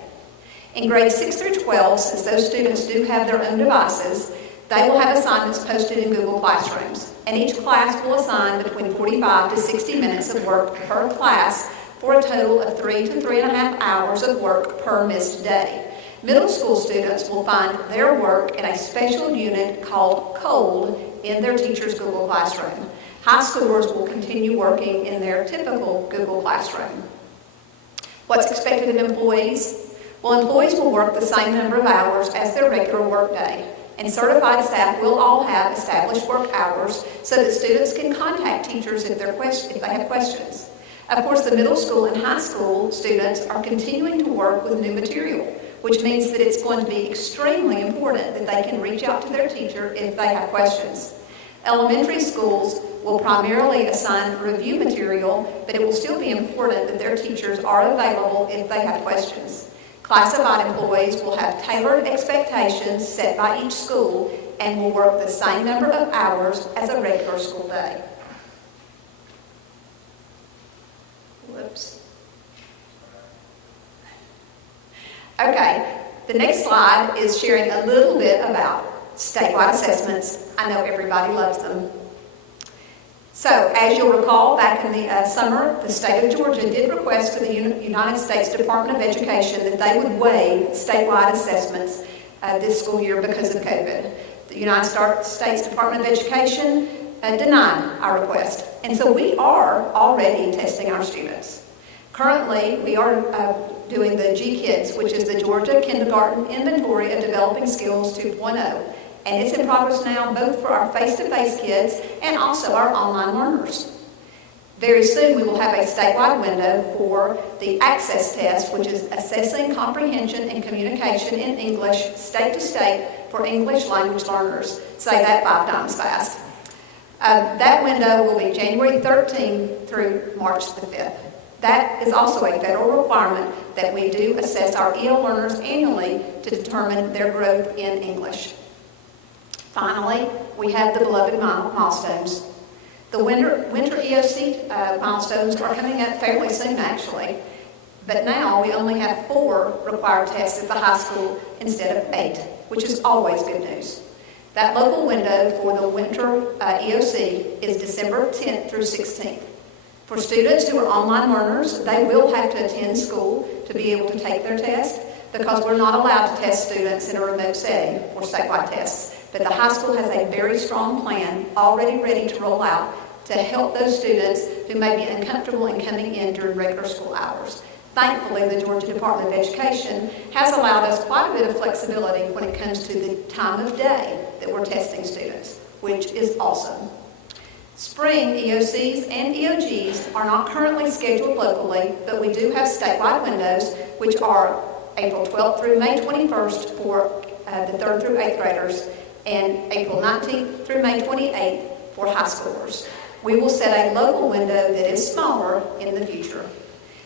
In grades 6 through 12, since those students do have their own devices, they will have assignments posted in Google Classrooms, and each class will assign between 45 to 60 minutes of work per class for a total of 3 to 3.5 hours of work per missed day. Middle school students will find their work in a special unit called COLD in their teacher's Google Classroom. High schoolers will continue working in their typical Google Classroom. What's expected of employees? Well, employees will work the same number of hours as their regular work day. And certified staff will all have established work hours so that students can contact teachers if they have questions. Of course, the middle school and high school students are continuing to work with new material, which means that it's going to be extremely important that they can reach out to their teacher if they have questions. Elementary schools will primarily assign review material, but it will still be important that their teachers are available if they have questions. Classified employees will have tailored expectations set by each school and will work the same number of hours as a regular school day. Whoops. Okay, the next slide is sharing a little bit about statewide assessments. I know everybody loves them. So, as you'll recall, back in the summer, the state of Georgia did request to the United States Department of Education that they would waive statewide assessments this school year because of COVID. The United States Department of Education denied our request. And so we are already testing our students. Currently, we are doing the GKIDS, which is the Georgia Kindergarten Inventory of Developing Skills 2.0. And it's in progress now both for our face-to-face kids and also our online learners. Very soon we will have a statewide window for the access test, which is assessing comprehension and communication in English state to state for English language learners. Say that 5 times fast. That window will be January 13th through March the 5th. That is also a federal requirement that we do assess our EL learners annually to determine their growth in English. Finally, we have the beloved milestones. The winter EOC milestones are coming up fairly soon, actually. But now we only have 4 required tests at the high school instead of 8, which is always good news. That local window for the winter EOC is December 10th through 16th. For students who are online learners, they will have to attend school to be able to take their test because we're not allowed to test students in a remote setting for statewide tests. But the high school has a very strong plan already ready to roll out to help those students who may be uncomfortable in coming in during regular school hours. Thankfully, the Georgia Department of Education has allowed us quite a bit of flexibility when it comes to the time of day that we're testing students, which is awesome. Spring EOCs and EOGs are not currently scheduled locally, but we do have statewide windows, which are April 12th through May 21st for the 3rd through 8th graders, and April 19th through May 28th for high schoolers. We will set a local window that is smaller in the future.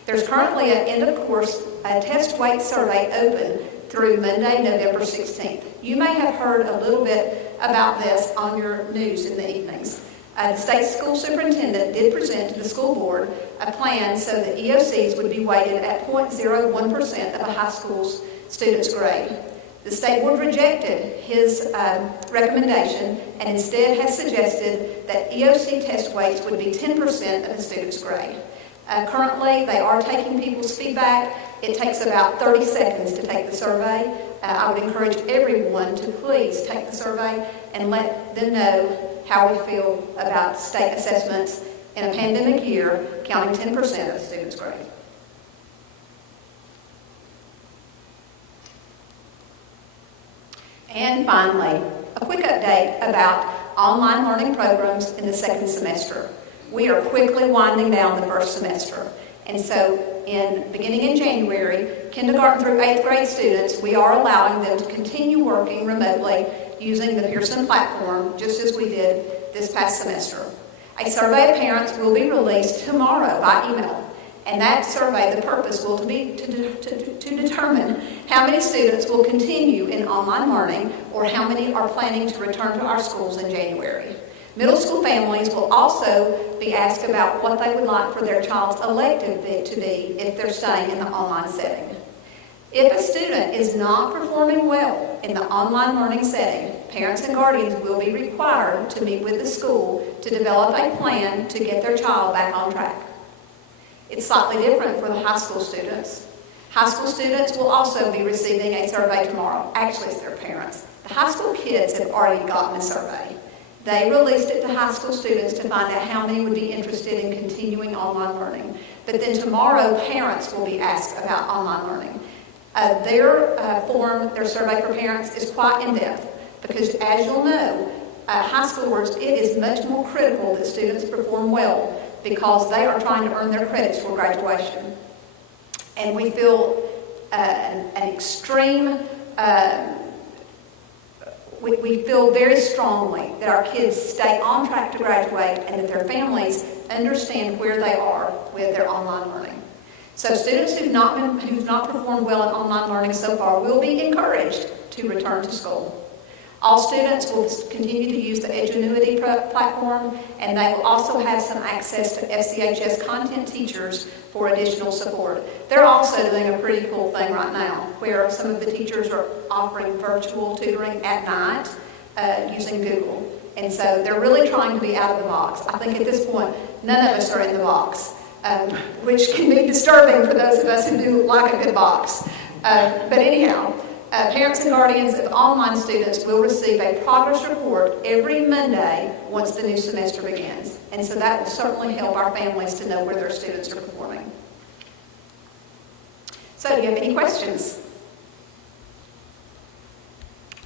There's currently an end-of-course test weight survey open through Monday, November 16th. You may have heard a little bit about this on your news in the evenings. The state school superintendent did present to the school board a plan so that EOCs would be weighted at 0.01% of a high school's student's grade. The state board rejected his recommendation and instead has suggested that EOC test weights would be 10% of the student's grade. Currently, they are taking people's feedback. It takes about 30 seconds to take the survey. I would encourage everyone to please take the survey and let them know how we feel about state assessments in a pandemic year, counting 10% of the student's grade. And finally, a quick update about online learning programs in the second semester. We are quickly winding down the first semester. And so beginning in January, kindergarten through 8th grade students, we are allowing them to continue working remotely using the Pearson platform, just as we did this past semester. A survey of parents will be released tomorrow by email. And that survey, the purpose will be to determine how many students will continue in online learning or how many are planning to return to our schools in January. Middle school families will also be asked about what they would like for their child's elective to be if they're staying in the online setting. If a student is not performing well in the online learning setting, parents and guardians will be required to meet with the school to develop a plan to get their child back on track. It's slightly different for the high school students. High school students will also be receiving a survey tomorrow. Actually, it's their parents. The high school kids have already gotten a survey. They released it to high school students to find out how many would be interested in continuing online learning. But then tomorrow, parents will be asked about online learning. Their survey for parents is quite in-depth because, as you'll know, high schoolers, it is much more critical that students perform well because they are trying to earn their credits for graduation. And we feel an extreme, we feel very strongly that our kids stay on track to graduate and that their families understand where they are with their online learning. So students who've not performed well in online learning so far will be encouraged to return to school. All students will continue to use the Edgenuity platform, and they will also have some access to FCHS content teachers for additional support. They're also doing a pretty cool thing right now, where some of the teachers are offering virtual tutoring at night using Google. And so they're really trying to be out of the box. I think at this point, none of us are in the box, which can be disturbing for those of us who do like a good box. But anyhow, parents and guardians of online students will receive a progress report every Monday once the new semester begins. And so that will certainly help our families to know where their students are performing. So do you have any questions?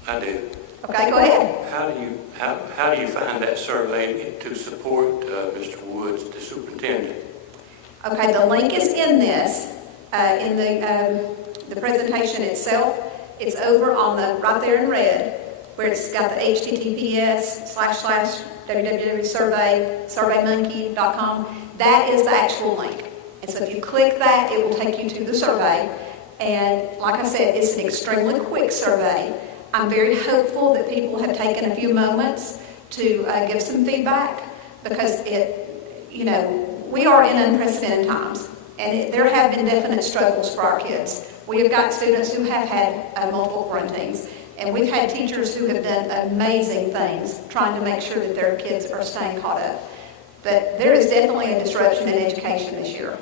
I do. Okay, go ahead. How do you find that survey to support Mr. Woods, the superintendent? Okay, the link is in this, in the presentation itself. It's over on the, right there in red, where it's got the https://www.surveymonkey.com. That is the actual link. And so if you click that, it will take you to the survey. And like I said, it's an extremely quick survey. I'm very hopeful that people have taken a few moments to give some feedback, because we are in unprecedented times, and there have been definite struggles for our kids. We have got students who have had multiple quarantines, and we've had teachers who have done amazing things trying to make sure that their kids are staying caught up. But there is definitely a disruption in education this year,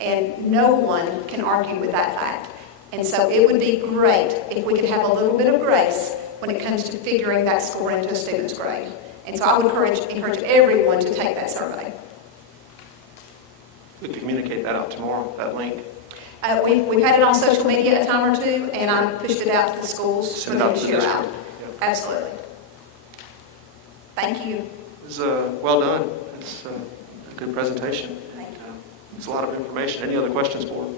and no one can argue with that fact. And so it would be great if we could have a little bit of grace when it comes to figuring that score into a student's grade. And so I would encourage everyone to take that survey. We can communicate that out tomorrow, that link. We've had it on social media a time or two, and I pushed it out to the schools for them to share out. Absolutely. Thank you. It was well done. It's a good presentation. Thank you. It's a lot of information. Any other questions, board?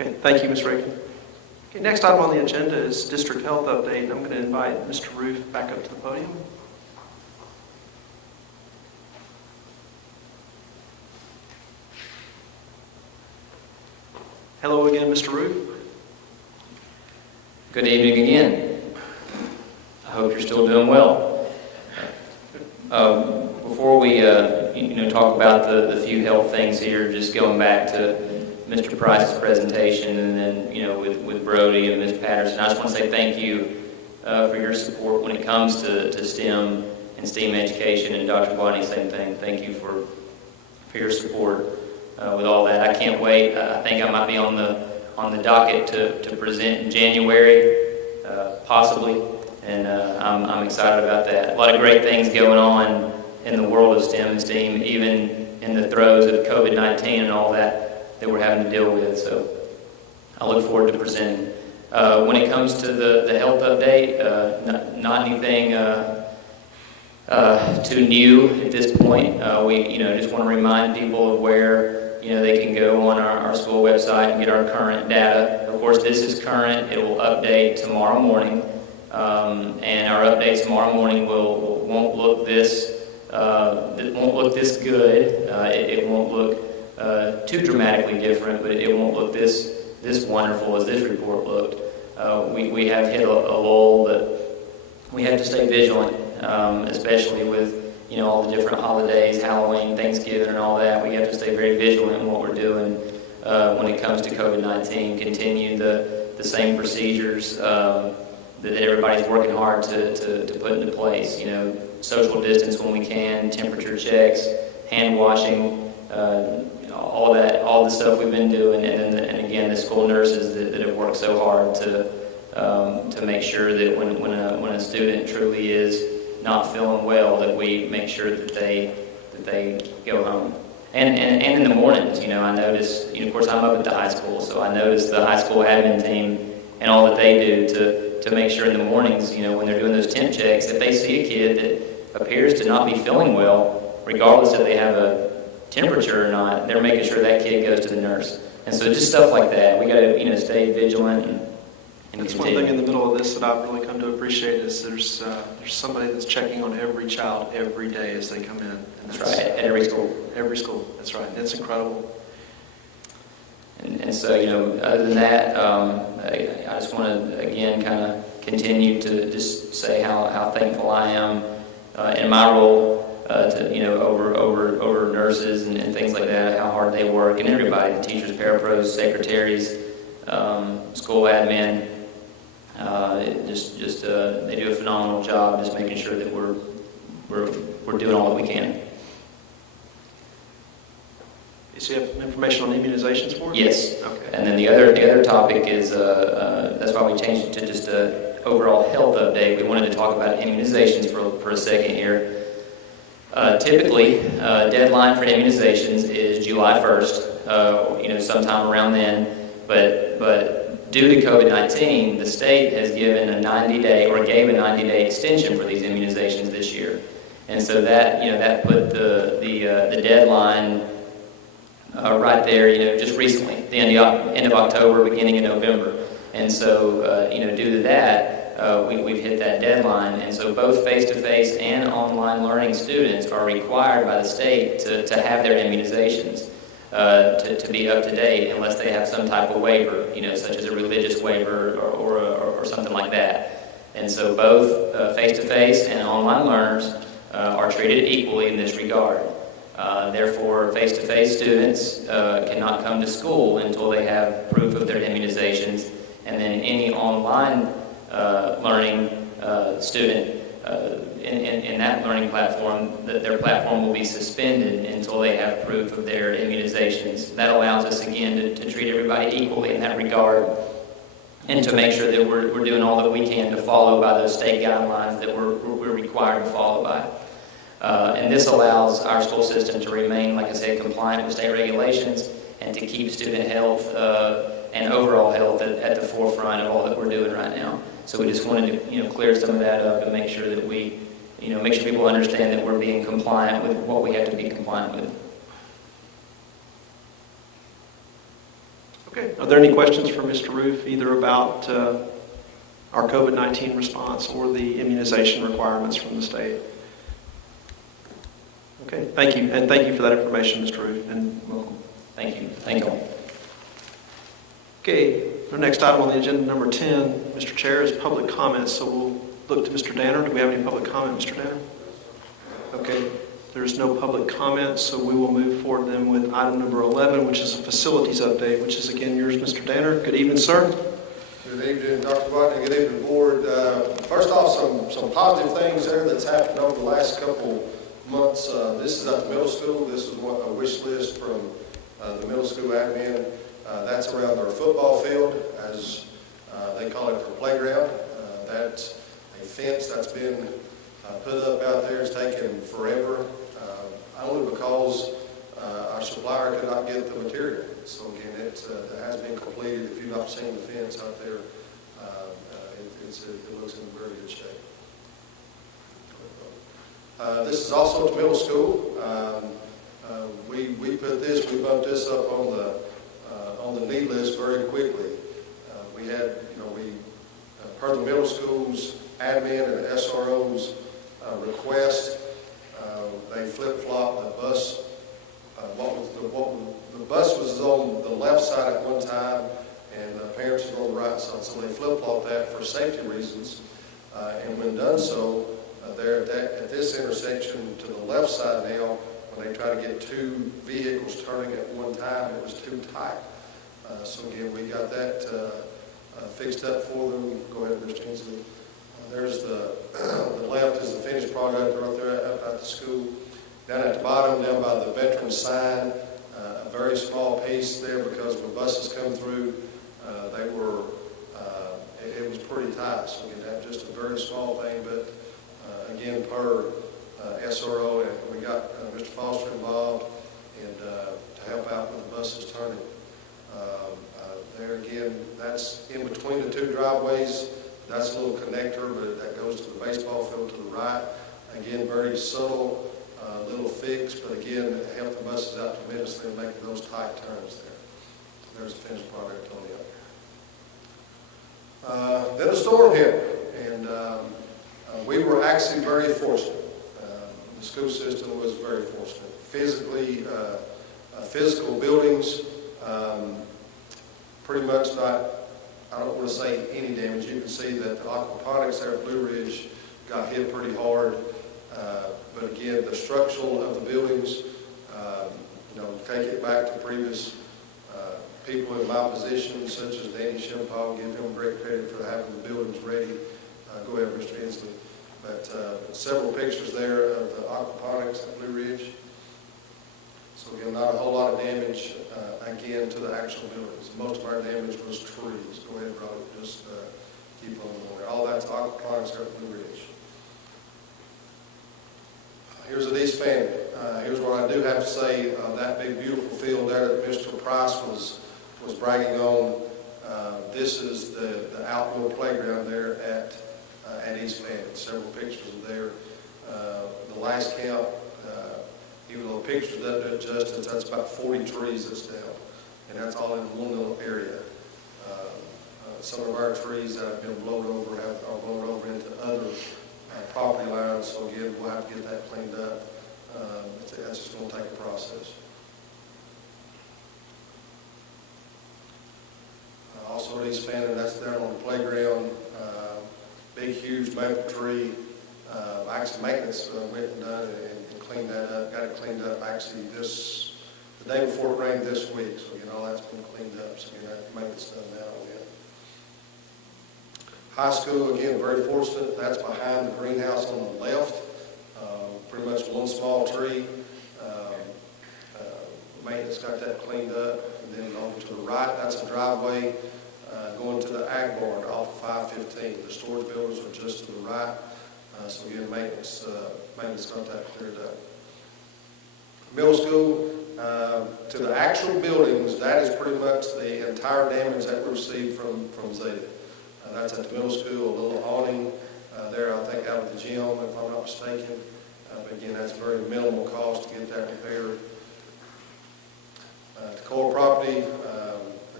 Okay, thank you, Ms. Reagan. Okay, next item on the agenda is district health update. I'm going to invite Mr. Roof back up to the podium. Hello again, Mr. Roof. Good evening again. I hope you're still doing well. Before we talk about the few health things here, just going back to Mr. Price's presentation, and then with Brody and Ms. Patterson, I just want to say thank you for your support when it comes to STEM and STEAM education. And Dr. Guani, same thing. Thank you for your support with all that. I can't wait. I think I might be on the docket to present in January, possibly, and I'm excited about that. A lot of great things going on in the world of STEM and STEAM, even in the throes of COVID-19 and all that we're having to deal with. So I look forward to presenting. When it comes to the health update, not anything too new at this point. We just want to remind people of where they can go on our school website and get our current data. Of course, this is current. It will update tomorrow morning, and our update tomorrow morning won't look this good. It won't look too dramatically different, but it won't look this wonderful as this report looked. We have hit a lull, but we have to stay vigilant, especially with all the different holidays, Halloween, Thanksgiving, and all that. We have to stay very vigilant in what we're doing when it comes to COVID-19. Continue the same procedures that everybody's working hard to put into place. Social distance when we can, temperature checks, hand washing, all the stuff we've been doing, and again the school nurses that have worked so hard to make sure that when a student truly is not feeling well, that we make sure that they go home. And in the mornings, I notice, of course I'm up at the high school, so I notice the high school admin team and all that they do to make sure in the mornings, when they're doing those temp checks, if they see a kid that appears to not be feeling well, regardless if they have a temperature or not, they're making sure that kid goes to the nurse. And so just stuff like that. We got to stay vigilant and That's continue. one thing in the middle of this that I've really come to appreciate is there's somebody that's checking on every child every day as they come in. And That's right, at every school. Every school, that's right. It's incredible. And so, other than that, I just want to, again, kind of continue to just say how thankful I am in my role over nurses and things like that, how hard they work, and everybody, the teachers, parapros, secretaries, school admin, they do a phenomenal job just making sure that we're doing all that we can. So you have information on immunizations for us? Yes. Okay. And then the other topic is, that's why we changed it to just an overall health update. We wanted to talk about immunizations for a second here. Typically, deadline for immunizations is July 1st, sometime around then. But due to COVID-19, the state has given a 90-day extension for these immunizations this year. And so that put the deadline right there, just recently, the end of October, beginning of November. And so, due to that, we've hit that deadline. And so both face-to-face and online learning students are required by the state to have their immunizations, to be up to date, unless they have some type of waiver, such as a religious waiver or something like that. And so both face-to-face and online learners are treated equally in this regard. Therefore, face-to-face students cannot come to school until they have proof of their immunizations, and then any online learning student in that learning platform, their platform will be suspended until they have proof of their immunizations. That allows us, again, to treat everybody equally in that regard, and to make sure that we're doing all that we can to follow by those state guidelines that we're required to follow by. And this allows our school system to remain, like I said, compliant with state regulations, and to keep student health and overall health at the forefront of all that we're doing right now. So we just wanted to, clear some of that up and make sure that we, make sure people understand that we're being compliant with what we have to be compliant with. Okay. Are there any questions for Mr. Roof, either about our COVID-19 response or the immunization requirements from the state? Okay, thank you, and thank you for that information, Mr. Roof, and welcome. Thank you. Thank you. Okay, our next item on the agenda, number 10, Mr. Chair, is public comments. So we'll look to Mr. Danner. Do we have any public comment, Mr. Danner? Okay, there's no public comments, so we will move forward then with item number 11, which is a facilities update, which is again yours, Mr. Danner. Good evening, sir. Good evening, Dr. White, good evening, board. First off, some positive things there that's happened over the last couple months. This is at the middle school. This is what a wish list from the middle school admin. That's around their football field, as they call it, their playground. That's a fence that's been put up out there. It's taken forever, only because our supplier could not get the material. So again, it has been completed. If you've not seen the fence out there, it looks in very good shape. This is also at the middle school. We bumped this up on the need list very quickly. We had, per the middle school's admin and the SRO's request, they flip-flopped the bus. The bus was on the left side at one time, and the parents were on the right side, so they flip-flopped that for safety reasons. And when done so, there at this intersection to the left side now, when they try to get two vehicles turning at one time, it was too tight. So again, we got that fixed up for them. Go ahead, Mr. Hensley. There's the left is the finished product right there up at the school. Down at the bottom, down by the veteran sign, a very small piece there because when buses come through, it was pretty tight. So we had just a very small thing, but again, per SRO, and we got Mr. Foster involved and to help out with the buses turning. There again, that's in between the two driveways. That's a little connector, but that goes to the baseball field to the right. Again, very subtle little fix, but again, help the buses out tremendously and making those tight turns there. There's a finished product on the other. Then a storm hit, and we were actually very fortunate. The school system was very fortunate. Physical buildings, pretty much not, I don't want to say any damage. You can see that the aquaponics there at Blue Ridge got hit pretty hard. But again, the structural of the buildings, take it back to previous people in my position, such as Danny Shimpaw, give him great credit for having the buildings ready. Go ahead, Mr. Hensley. But several pictures there of the aquaponics at Blue Ridge. So again, not a whole lot of damage, again, to the actual buildings. Most of our damage was trees. Go ahead, Robert, just keep on going. All that's aquaponics there at Blue Ridge. Here's at East Fannin. Here's what I do have to say. That big, beautiful field there that Mr. Price was bragging on. This is the outdoor playground there at East Fannin. Several pictures of there. The last count, even though the pictures doesn't adjust, that's about 40 trees that's down. And that's all in one little area. some of our trees that have been blown over are blown over into other property lines, so again, we'll have to get that cleaned up. That's just going to take a process. Also, East Fannin, that's there on the playground, big, huge maple tree. Actually, maintenance went and done and cleaned that up, got it cleaned up actually the day before it rained this week, so all that's been cleaned up, so that maintenance done now. High school, again, very fortunate, that's behind the greenhouse on the left, pretty much one small tree. Maintenance got that cleaned up, and then over to the right, that's a driveway going to the ag barn off of 515. The storage buildings are just to the right, so again, maintenance got that cleared up. Middle school, to the actual buildings, that is pretty much the entire damage that we received from Zeta. That's at the middle school, a little awning there, I think, out of the gym, if I'm not mistaken. But again, that's very minimal cost to get that repaired. The core property,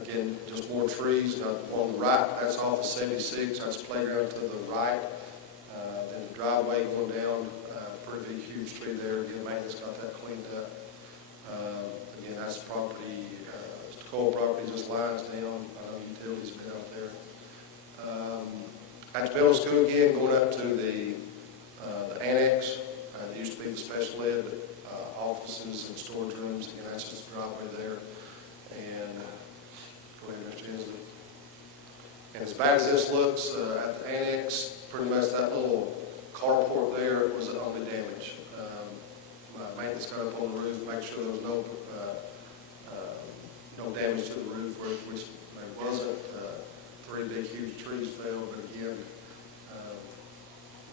again, just more trees. On the right, that's off of 76. That's playground to the right. Then the driveway going down, pretty big, huge tree there. Again, maintenance got that cleaned up. Again, that's property, the core property just lines down. Utilities been out there. At the middle school again, going up to the annex. It used to be the special ed offices and storage rooms. Again, that's just the driveway there. And go ahead, Mr. Hensley. And as bad as this looks at the annex, pretty much that little carport there was the only damage. Maintenance got up on the roof, make sure there was no damage to the roof, which there wasn't. 3 big, huge trees fell, but again,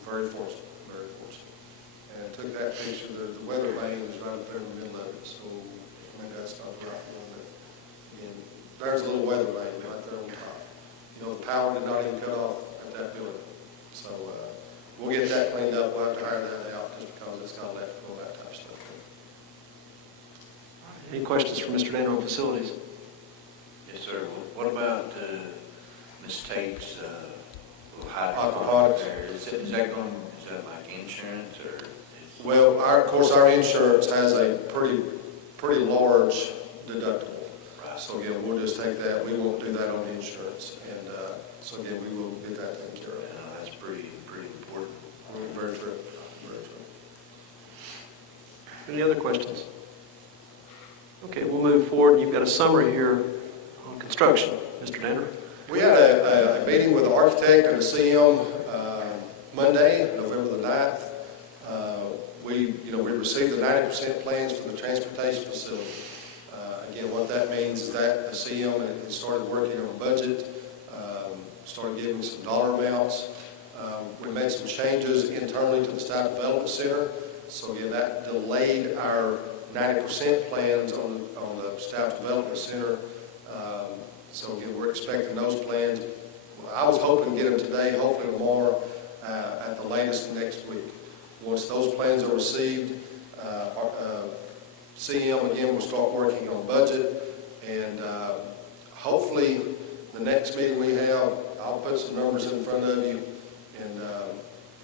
very fortunate, very fortunate. And I took that picture, the weather vane is right up there in the middle of it, so that's not the right one, but again, there's a little weather vane right there on top. The power did not even cut off at that building. So we'll get that cleaned up, we'll have to hire that out just because it's got electrical, that type of stuff. Any questions for Mr. Danner on facilities? Yes, sir. What about Ms. Tate's aquaponics there? Is that like insurance or? Well, of course, our insurance has a pretty large deductible. Right. So again, we'll just take that. We won't do that on insurance, and so again, we will get that taken care of. Yeah, that's pretty important. Very true. Very true. Any other questions? Okay, we'll move forward. You've got a summary here on construction, Mr. Danner. We had a meeting with the architect and the CM Monday, November the 9th. We received the 90% plans for the transportation facility. Again, what that means is that the CM has started working on a budget, started giving some dollar amounts. We made some changes internally to the Staff Development Center. So again, that delayed our 90% plans on the Staff Development Center. So again, we're expecting those plans. I was hoping to get them today, hopefully tomorrow, at the latest next week. Once those plans are received, CM again will start working on budget, and hopefully the next meeting we have, I'll put some numbers in front of you, and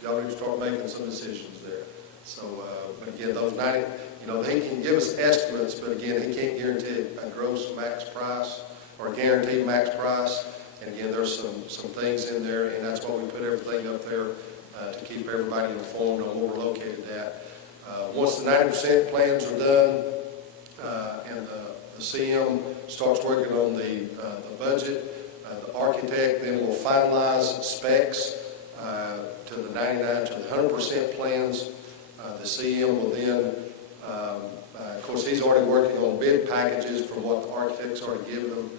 y'all need to start making some decisions there. So, but again, those 90, they can give us estimates, but again, he can't guarantee a gross max price or a guaranteed max price. And again, there's some things in there, and that's why we put everything up there to keep everybody informed on where we're located at. Once the 90% plans are done and the CM starts working on the budget, the architect then will finalize specs to the 99 to the 100% plans. The CM will then, of course, he's already working on bid packages from what the architect's already given them.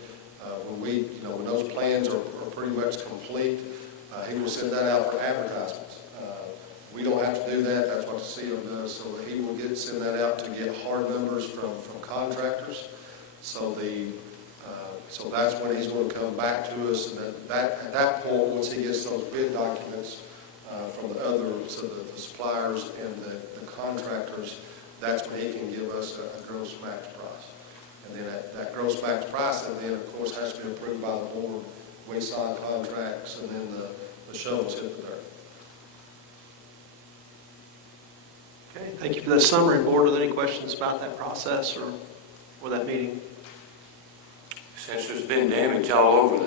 When those plans are pretty much complete, he will send that out for advertisements. We don't have to do that. That's what the CM does. So he will send that out to get hard numbers from contractors. So so that's when he's going to come back to us. And at that point, once he gets those bid documents from the suppliers and the contractors, that's when he can give us a gross max price. And then that gross max price, and then of course has to be approved by the board we sign contracts, and then the shovels hit the dirt. Okay, thank you for that summary. Board, are there any questions about that process or that meeting? Since there's been damage all over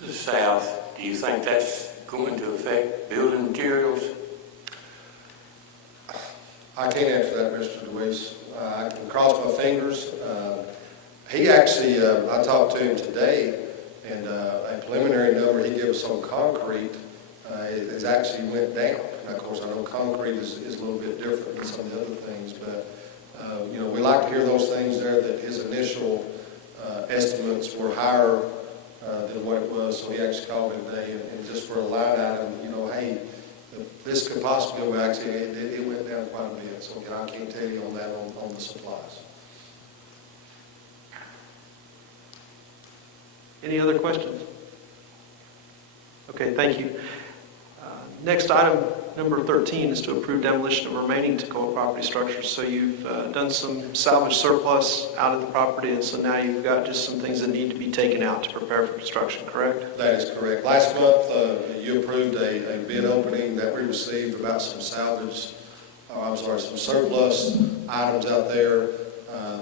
the south, do you think that's going to affect building materials? I can't answer that, Mr. DeWeese. I can cross my fingers. He actually, I talked to him today, and a preliminary number he gave us on concrete has actually went down. And of course, I know concrete is a little bit different than some of the other things, but we like to hear those things there, that his initial estimates were higher than what it was. So he actually called me today, and just for a line item, hey, this could possibly, well, actually, it went down quite a bit. So I can't tell you on that on the supplies. Any other questions? Okay, thank you. Next item, number 13, is to approve demolition of remaining Tacoma property structures. So you've done some salvage surplus out of the property, and so now you've got just some things that need to be taken out to prepare for construction, correct? That is correct. Last month, you approved a bid opening that we received about some some surplus items out there.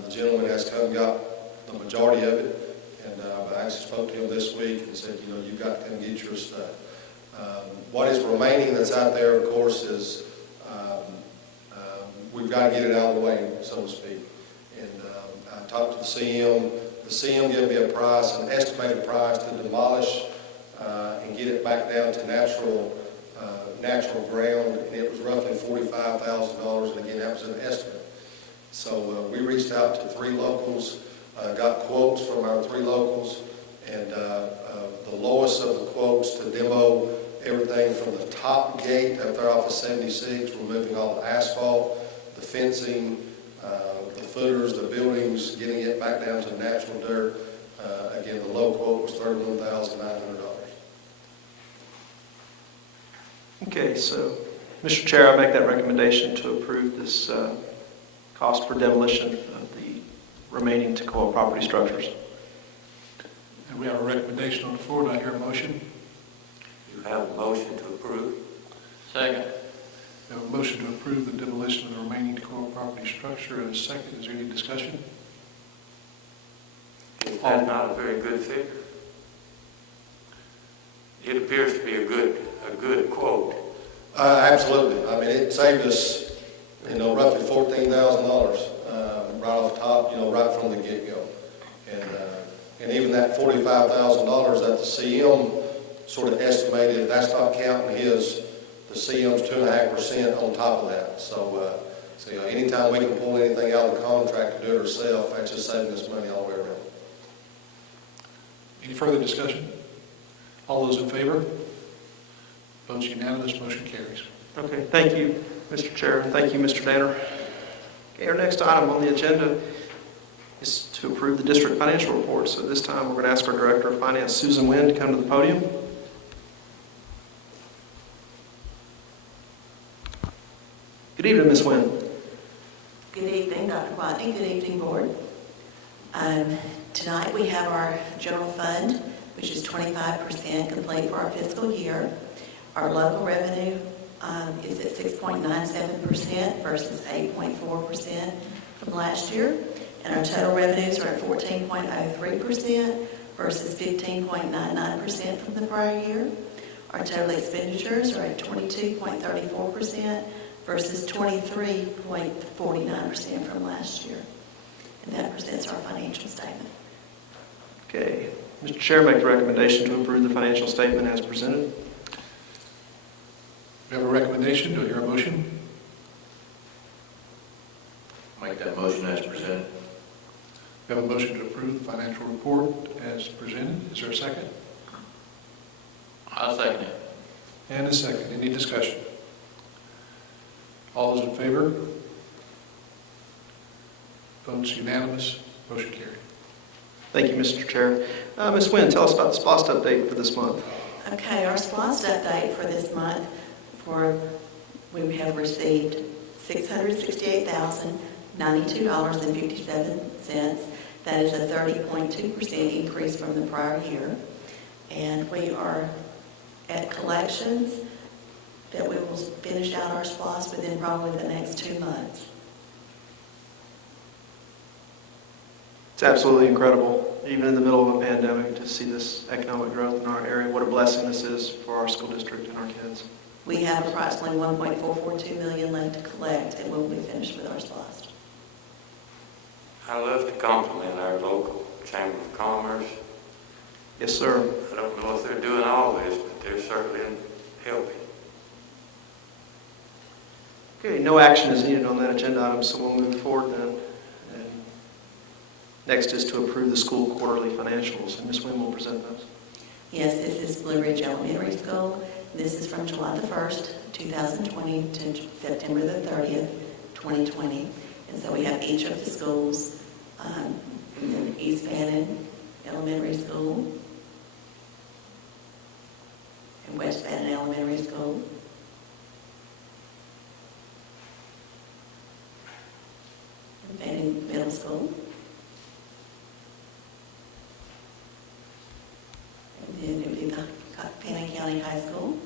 The gentleman has come and got the majority of it, and I actually spoke to him this week and said, you've got to come get your stuff. What is remaining that's out there, of course, is we've got to get it out of the way, so to speak. And I talked to the CM. The CM gave me a price, an estimated price to demolish and get it back down to natural ground, and it was roughly $45,000. And again, that was an estimate. So we reached out to 3 locals, got quotes from our 3 locals, and the lowest of the quotes to demo everything from the top gate up there off of 76, removing all the asphalt, the fencing, the footers, the buildings, getting it back down to natural dirt. Again, the low quote was $31,900. Okay, so, Mr. Chair, I make that recommendation to approve this cost for demolition of the remaining Tacoma property structures. And we have a recommendation on the floor. Do I hear a motion? You have a motion to approve. Second. We have a motion to approve the demolition of the remaining Tacoma property structure, and a second. Is there any discussion? That's not a very good figure. It appears to be a good quote. Absolutely. I mean, it saved us, roughly $14,000 right off the top, right from the get-go. And even that $45,000 that the CM sort of estimated, that's not counting the CM's 2.5% on top of that. So anytime we can pull anything out of the contract to do it ourselves, that's just saving us money all the way around. Any further discussion? All those in favor? Votes unanimous, motion carries. Okay, thank you, Mr. Chair. Thank you, Mr. Danner. Okay, our next item on the agenda is to approve the district financial report. So this time we're going to ask our Director of Finance, Susan Wynn, to come to the podium. Good evening, Ms. Wynn. Good evening, Dr. Whitney. Good evening, Board. Tonight we have our general fund, which is 25% complete for our fiscal year. Our local revenue is at 6.97% versus 8.4% from last year. And our total revenues are at 14.03% versus 15.99% from the prior year. Our total expenditures are at 22.34% versus 23.49% from last year. And that presents our financial statement. Okay. Mr. Chair, make the recommendation to approve the financial statement as presented. We have a recommendation. Do I hear a motion? Make that motion as presented. We have a motion to approve the financial report as presented. Is there a second? I'll second it. And a second. Any discussion? All those in favor? Votes unanimous, motion carried. Thank you, Mr. Chair. Ms. Wynn, tell us about the SPOST update for this month. Okay, our SPOST update for this month, we have received $668,092.57. That is a 30.2% increase from the prior year. And we are at collections that we will finish out our SPOS within probably the next 2 months. It's absolutely incredible, even in the middle of a pandemic, to see this economic growth in our area. What a blessing this is for our school district and our kids. We have approximately $1.442 million left to collect, and we'll be finished with our SPOS. I love to compliment our local Chamber of Commerce. Yes, sir. I don't know if they're doing all this, but they're certainly helping. Okay, no action is needed on that agenda item, so we'll move forward then. And next is to approve the school quarterly financials, and Ms. Wynn will present those. Yes, this is Blue Ridge Elementary School. This is from July the 1st, 2020 to September the 30th, 2020. And so we have each of the schools, and then East Fannin Elementary School, and West Fannin Elementary School, and Fannin Middle School, and then it would be the Fannin County High School,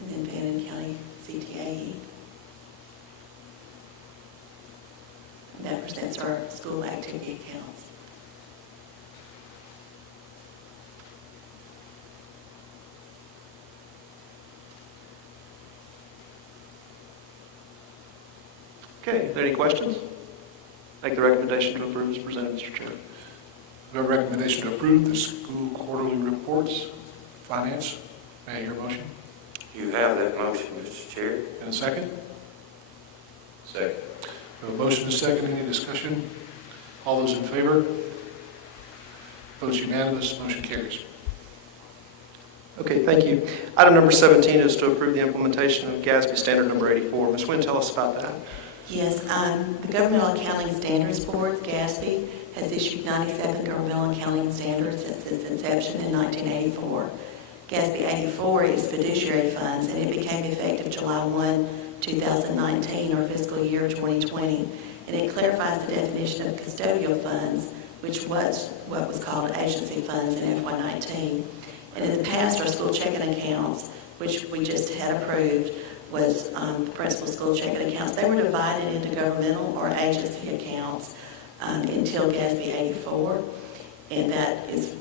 and then Fannin County CTAE. And that presents our school activity accounts. Okay, are there any questions? Make the recommendation to approve as presented, Mr. Chair. We have a recommendation to approve the school quarterly reports, finance. May I hear a motion? You have that motion, Mr. Chair. And a second? Second. We have a motion and a second. Any discussion? All those in favor? Votes unanimous. Motion carries. Okay, thank you. Item number 17 is to approve the implementation of GASB Standard Number 84. Ms. Wynn, tell us about that. Yes, the Governmental Accounting Standards Board, GASB, has issued 97 governmental accounting standards since its inception in 1984. GASB 84 is fiduciary funds, and it became effective July 1, 2019, or fiscal year 2020. And it clarifies the definition of custodial funds, which was what was called agency funds in FY19. And in the past, our school checking accounts, which we just had approved, was principal school checking accounts. They were divided into governmental or agency accounts until GASB 84. And that is,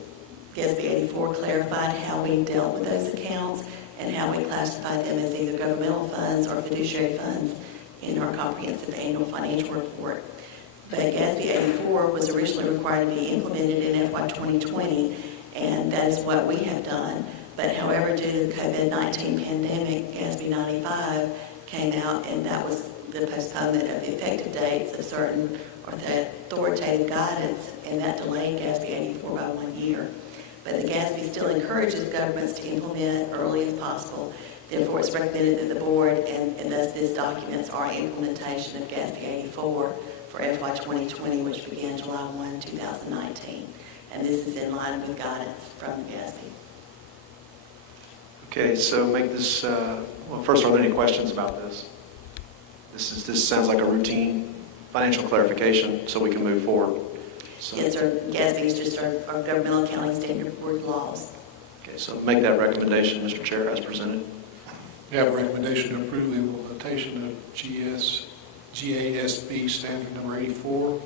GASB 84 clarified how we dealt with those accounts and how we classified them as either governmental funds or fiduciary funds in our comprehensive annual financial report. But GASB 84 was originally required to be implemented in FY 2020, and that is what we have done. But however, due to the COVID-19 pandemic, GASB 95 came out, and that was the postponement of the effective dates of certain or the authoritative guidance, and that delayed GASB 84 by 1 year. But the GASB still encourages governments to implement early as possible. Therefore, it's recommended that the board, and thus this documents our implementation of GASB 84 for FY 2020, which began July 1, 2019. And this is in line with guidance from GASB. Okay, so make this, well, first, are there any questions about this? This sounds like a routine financial clarification, so we can move forward. So, Yes, sir. GASB is just our governmental accounting standard board laws. okay, so make that recommendation, Mr. Chair, as presented. We have a recommendation to approve the implementation of GASB Standard Number 84.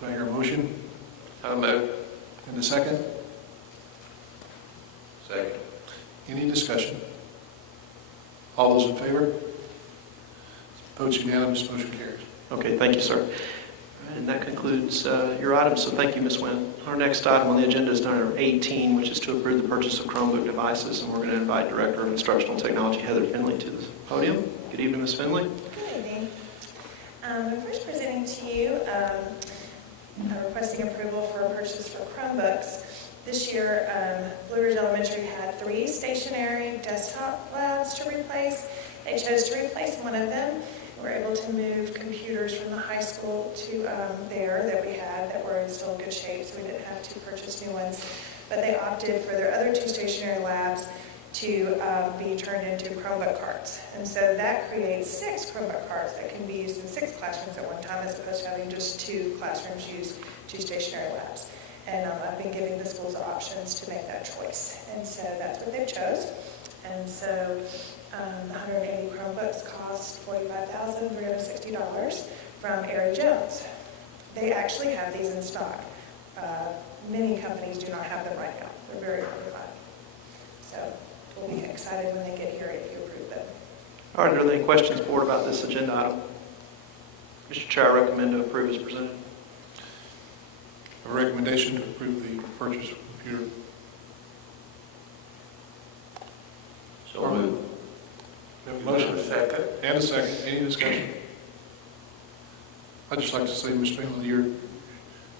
Do I hear a motion? So moved. And a second? Second. Any discussion? All those in favor? Votes unanimous. Motion carries. Okay, thank you, sir. And that concludes your items, so thank you, Ms. Wynn. Our next item on the agenda is number 18, which is to approve the purchase of Chromebook devices, and we're going to invite Director of Instructional Technology, Heather Finley, to the podium. Good evening, Ms. Finley. Good evening. I'm first presenting to you requesting approval for a purchase for Chromebooks. This year, Blue Ridge Elementary had 3 stationary desktop labs to replace. They chose to replace one of them. We're able to move computers from the high school to there that we had that were in still good shape, so we didn't have to purchase new ones. But they opted for their other 2 stationary labs to be turned into Chromebook carts. And so that creates 6 Chromebook carts that can be used in 6 classrooms at one time, as opposed to having just 2 classrooms use 2 stationary labs. And I've been giving the schools options to make that choice. And so that's what they chose. And so 180 Chromebooks cost $45,360 from Ari Jones. They actually have these in stock. Many companies do not have them right now. They're very hard to find. So we'll be excited when they get here if you approve them. All right, are there any questions, board, about this agenda item? Mr. Chair, I recommend to approve as presented. A recommendation to approve the purchase of computer. So moved. We have a motion Second. and a second. Any discussion? I'd just like to say, Ms. Finley,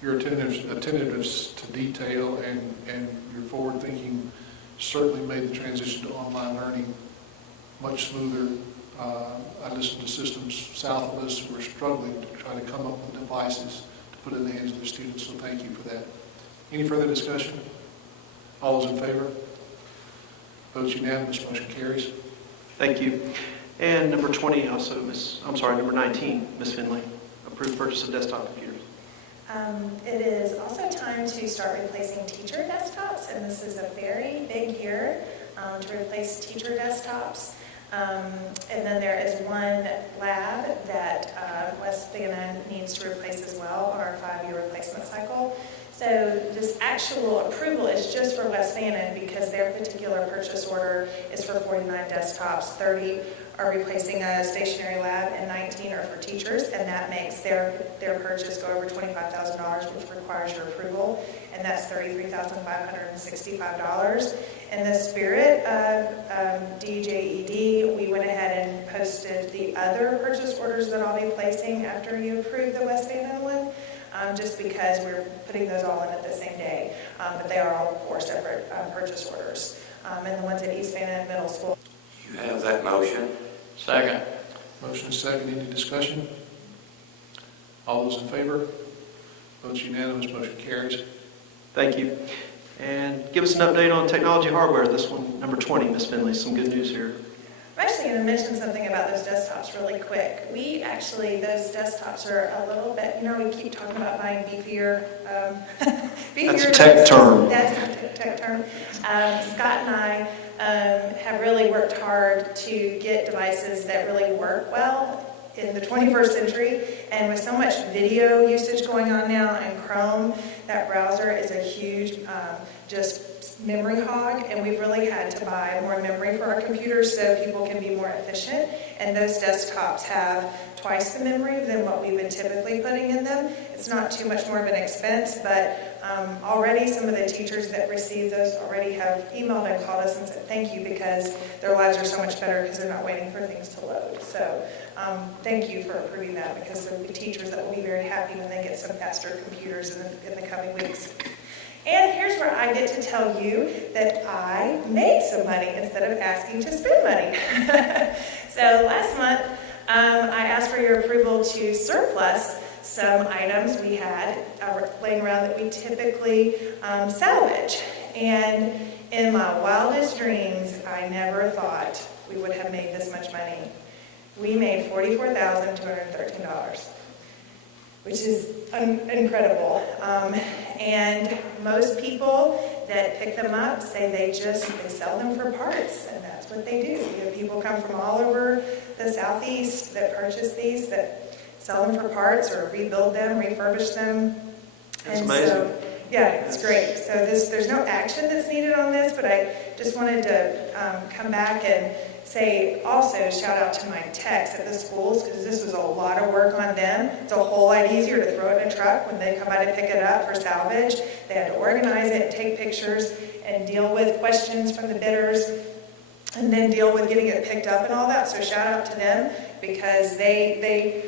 your attentiveness to detail and your forward thinking certainly made the transition to online learning much smoother. I listened to systems south of us who are struggling to try to come up with devices to put in the hands of the students, so thank you for that. Any further discussion? All those in favor? Votes unanimous, motion carries. Thank you. And number 20, also, number 19, Ms. Finley, approved purchase of desktop computers. It is also time to start replacing teacher desktops, and this is a very big year to replace teacher desktops. And then there is one lab that West Fannin needs to replace as well on our 5-year replacement cycle. So this actual approval is just for West Fannin because their particular purchase order is for 49 desktops. 30 are replacing a stationary lab and 19 are for teachers, and that makes their purchase go over $25,000, which requires your approval, and that's $33,565. In the spirit of DJED, we went ahead and posted the other purchase orders that I'll be placing after you approve the West Fannin one. Just because we're putting those all in at the same day. But they are all 4 separate purchase orders. And the ones at East Fannin Middle School. You have that motion. Second. Motion is second. Any discussion? All those in favor? Votes unanimous, motion carries. Thank you. And give us an update on technology hardware. This one, number 20, Ms. Finley. Some good news here. I'm actually going to mention something about those desktops really quick. Those desktops are a little bit, we keep talking about buying beefier. That's a tech term. That's a tech term. Scott and I have really worked hard to get devices that really work well in the 21st century. And with so much video usage going on now and Chrome, that browser is a huge just memory hog, and we've really had to buy more memory for our computers so people can be more efficient. And those desktops have twice the memory than what we've been typically putting in them. It's not too much more of an expense, but already some of the teachers that receive those already have emailed and called us and said thank you because their lives are so much better because they're not waiting for things to load. So thank you for approving that because there will be teachers that will be very happy when they get some faster computers in the coming weeks. And here's where I get to tell you that I made some money instead of asking to spend money. So last month, I asked for your approval to surplus some items we had laying around that we typically salvage. And in my wildest dreams, I never thought we would have made this much money. We made $44,213. Which is incredible. And most people that pick them up say they sell them for parts, and that's what they do. We have people come from all over the Southeast that purchase these, that sell them for parts or rebuild them, refurbish them. That's amazing. So, yeah, it's great. So there's no action that's needed on this, but I just wanted to come back and say also shout out to my techs at the schools because this was a lot of work on them. It's a whole lot easier to throw it in a truck when they come by to pick it up for salvage. They had to organize it, take pictures, and deal with questions from the bidders, and then deal with getting it picked up and all that. So shout out to them because they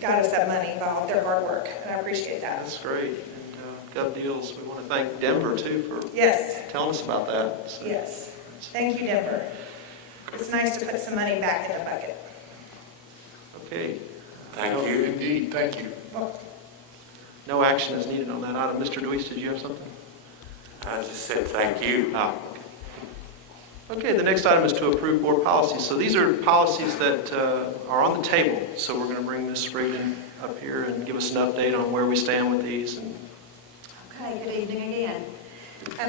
got us that money by all their hard work, and I appreciate that. That's great. And Gov Deals, we want to thank Denver too for telling us about that. So. Yes. Thank you, Denver. It's nice to put some money back in the bucket. Okay. Thank you. Indeed, thank you. No action is needed on that item. Mr. Deweese, did you have something? I just said thank you. Okay. Okay, the next item is to approve board policies. So these are policies that are on the table. So we're going to bring Ms. Regan up here and give us an update on where we stand with these. Okay, good evening again.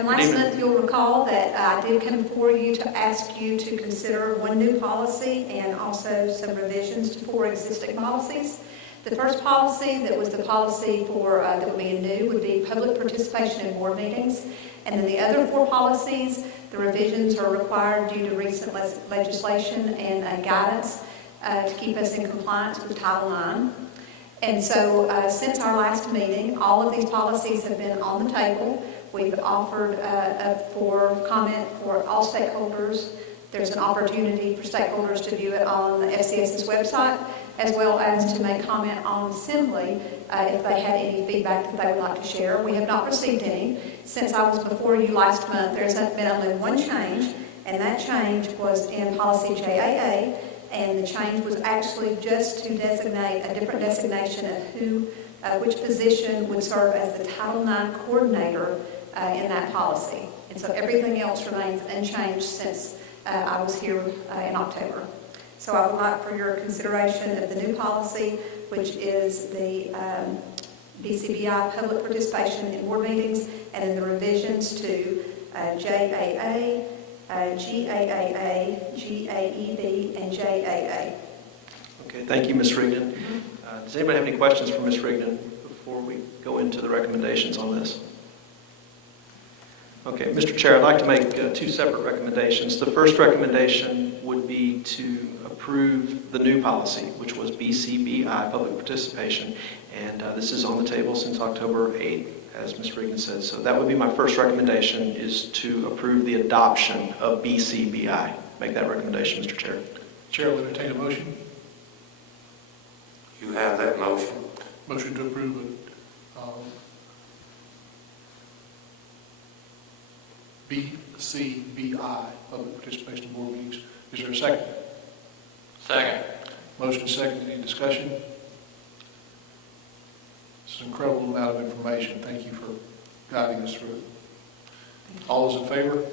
Last month, you'll recall that I did come before you to ask you to consider one new policy and also some revisions to 4 existing policies. The first policy that was the policy for that would be new would be public participation in board meetings. And then the other 4 policies, the revisions are required due to recent legislation and guidance to keep us in compliance with Title IX. And so since our last meeting, all of these policies have been on the table. We've offered up for comment for all stakeholders. There's an opportunity for stakeholders to view it on the FCS's website, as well as to make comment on assembly if they had any feedback that they would like to share. We have not received any. Since I was before you last month, there's been only one change, and that change was in policy JAA, and the change was actually just to designate a different designation of which position would serve as the Title IX coordinator in that policy. And so everything else remains unchanged since I was here in October. So I would like for your consideration of the new policy, which is the BCBI public participation in board meetings, and in the revisions to JAA, GAAA, GAEB, and JAA. Okay, thank you, Ms. Regan. Does anybody have any questions for Ms. Regan before we go into the recommendations on this? Okay, Mr. Chair, I'd like to make 2 separate recommendations. The first recommendation would be to approve the new policy, which was BCBI, public participation, and this is on the table since October 8th, as Ms. Regan said. So that would be my first recommendation, is to approve the adoption of BCBI. Make that recommendation, Mr. Chair. Chair will entertain a motion. You have that motion. Motion to approve it. BCBI, public participation in board meetings. Is there a second? Second. Motion second. Any discussion? It's an incredible amount of information. Thank you for guiding us through it. All those in favor?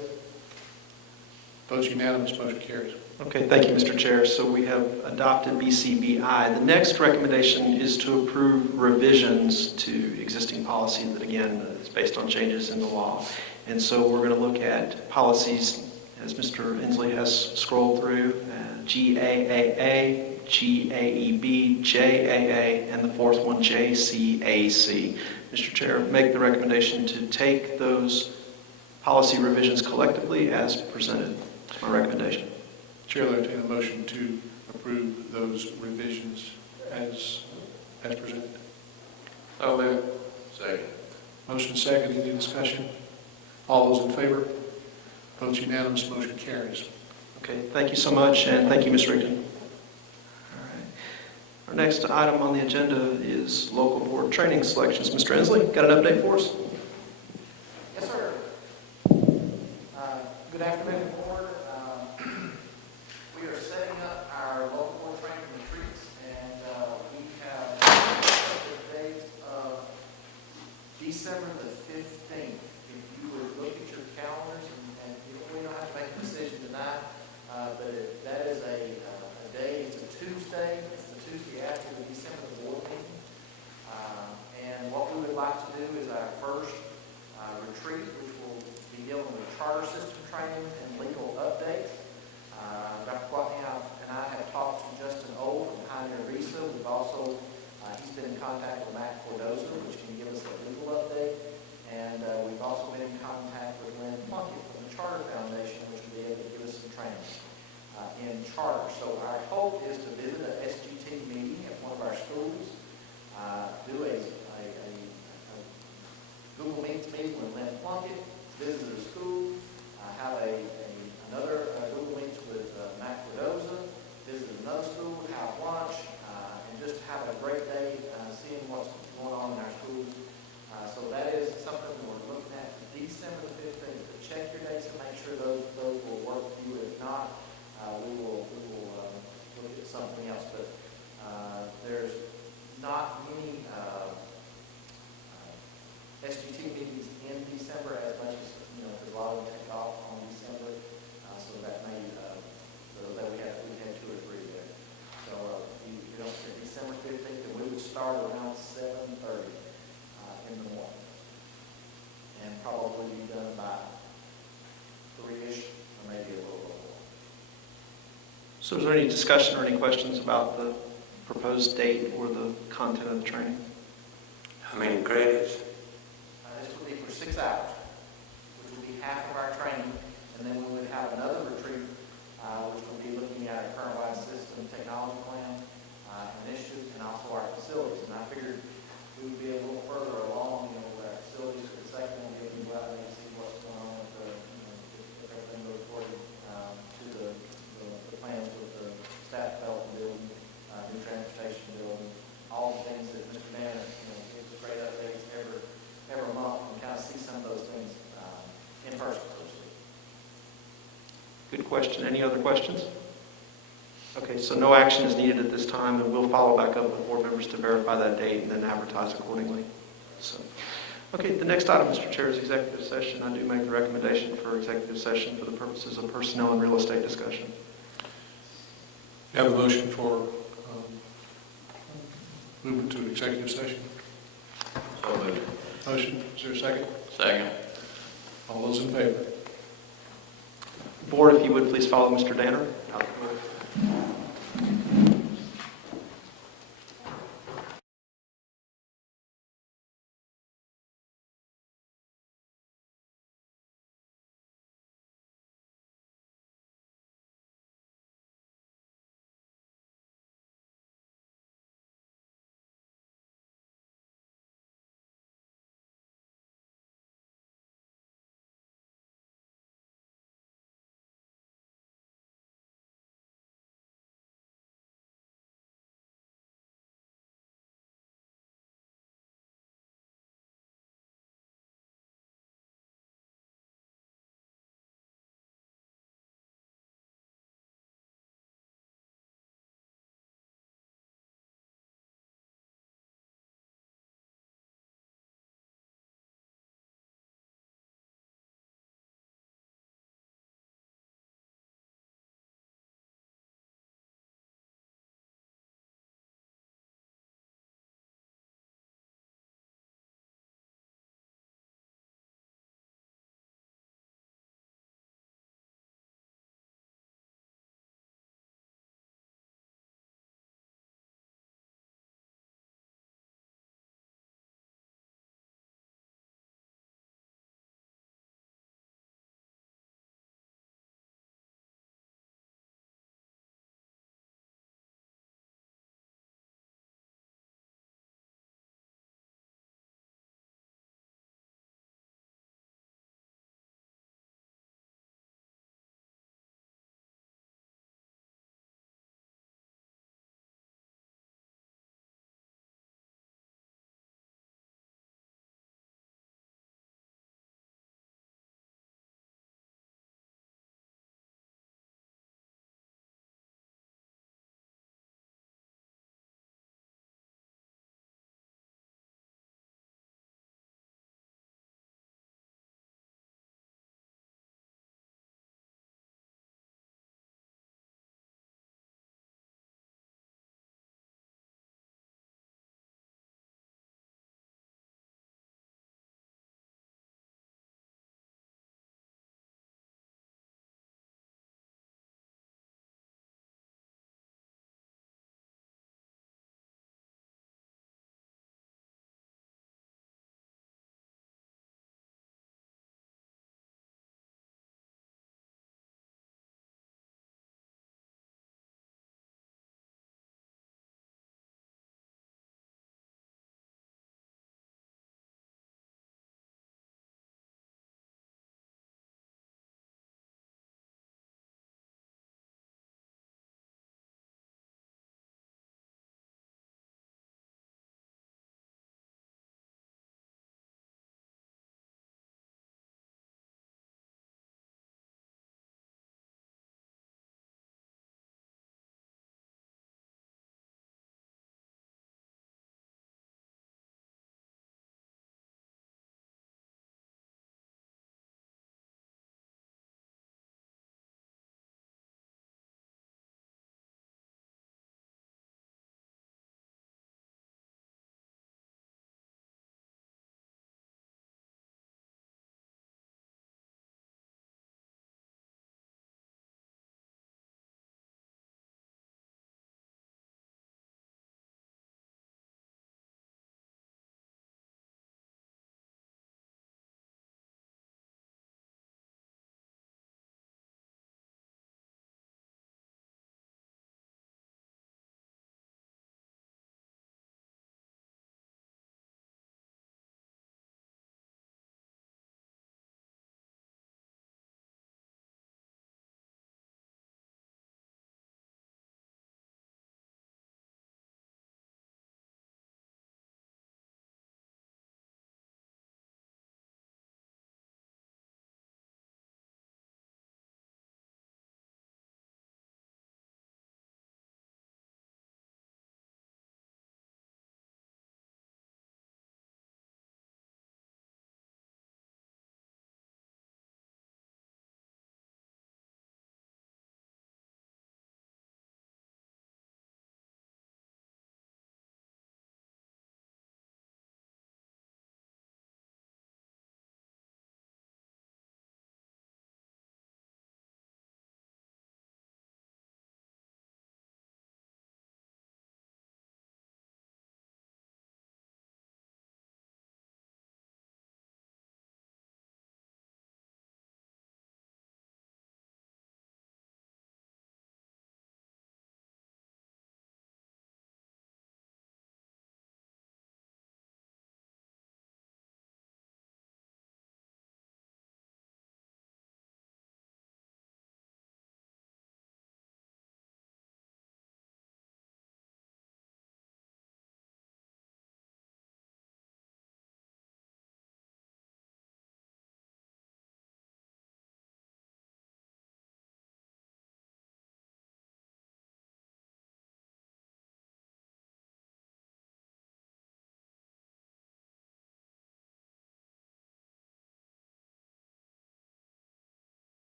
Votes unanimous. Motion carries. Okay, thank you, Mr. Chair. So we have adopted BCBI. The next recommendation is to approve revisions to existing policy that, again, is based on changes in the law. And so we're going to look at policies, as Mr. Inslee has scrolled through, GAAA, GAEB, JAA, and the 4th one, JCAC. Mr. Chair, make the recommendation to take those policy revisions collectively as presented. That's my recommendation. Chair will entertain a motion to approve those revisions as presented. So moved. Second. Motion second. Any discussion? All those in favor? Votes unanimous. Motion carries. Okay, thank you so much, and thank you, Ms. Rigdon. All right. Our next item on the agenda is local board training selections. Mr. Inslee, got an update for us? Yes, sir. Good afternoon, board. We are setting up our local board training retreats, and we have the date of December the 15th. If you would look at your calendars, and we don't have to make a decision tonight, but that is a day, it's a Tuesday, it's the Tuesday after the December board meeting. And what we would like to do is our first retreat, which will be dealing with charter system training and legal updates. Dr. Watney and I have talked to Justin O from Pioneer Visa. We've also, he's been in contact with Matt Cordoza, which can give us a legal update. And we've also been in contact with Lynn Plunkett from the Charter Foundation, which will be able to give us some training in charter. So our hope is to visit an SGT meeting at one of our schools, do a Google Meets meeting with Lynn Plunkett, visit a school, have another Google Meets with Matt Cordoza, visit another school, have lunch, and just have a great day seeing what's going on in our schools. So that is something we're looking at for December the 15th. But check your dates and make sure those will work for you. If not, we will look at something else. But there's not many SGT meetings in December as much as, because a lot of them take off on December. So start around 7:30 in the morning. And probably be done by 3-ish, or maybe a little before. So is there any discussion or any questions about the proposed date or the content of the training? How many credits? This will be for 6 hours, which will be half of our training, and then we would have another retreat, which will be looking at our current-wide system technology plan, initiative, and also our facilities. And I figured we would be a little further along, with our facilities for the second one, get people out there and see what's going on with the, if everything goes according to the plans with the staff development building, new transportation building, all the things that Mr. Banner, gives us great updates every month, and kind of see some of those things in person, so to speak. Good question. Any other questions? Okay, so no action is needed at this time, and we'll follow back up with board members to verify that date and then advertise accordingly. So, okay, the next item, Mr. Chair, is executive session. I do make the recommendation for executive session for the purposes of personnel and real estate discussion. You have a motion for movement to executive session? So moved. Motion, is there a second? Second. All those in favor? Board, if you would please follow Mr. Danner out the door.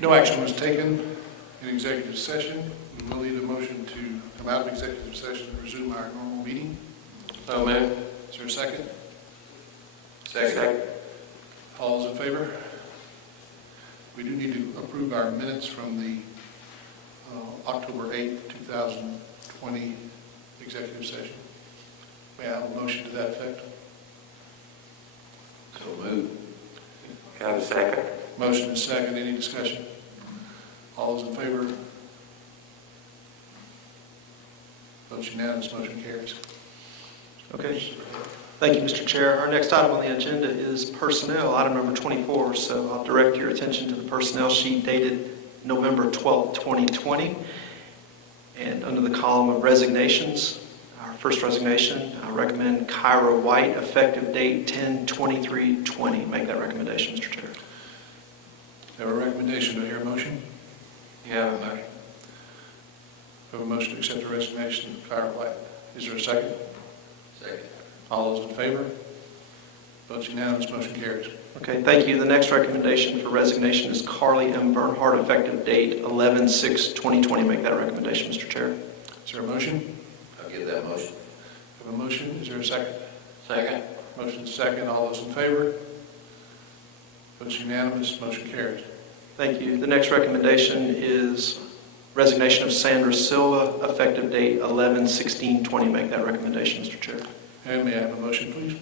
No action was taken in executive session. We will need a motion to come out of executive session and resume our normal meeting. So moved. Is there a second? Second. All those in favor? We do need to approve our minutes from the October 8, 2020 executive session. May I have a motion to that effect? So moved. Have a second. Motion is second. Any discussion? All those in favor? Votes unanimous. Motion carries. Okay. Thank you, Mr. Chair. Our next item on the agenda is personnel, item number 24. So I'll direct your attention to the personnel sheet dated November 12, 2020. And under the column of resignations, our first resignation, I recommend Kyra White, effective date 10/23/20. Make that recommendation, Mr. Chair. We have a recommendation. Do I hear a motion? You have a motion. We have a motion to accept the resignation of Kyra White. Is there a second? Second. All those in favor? Votes unanimous. Motion carries. Okay, thank you. The next recommendation for resignation is Carly M. Bernhardt, effective date 11/6/2020. Make that recommendation, Mr. Chair. Is there a motion? I'll give that motion. We have a motion. Is there a second? Second. Motion is second. All those in favor? Votes unanimous. Motion carries. Thank you. The next recommendation is resignation of Sandra Silva, effective date 11/16/20. Make that recommendation, Mr. Chair. And may I have a motion, please?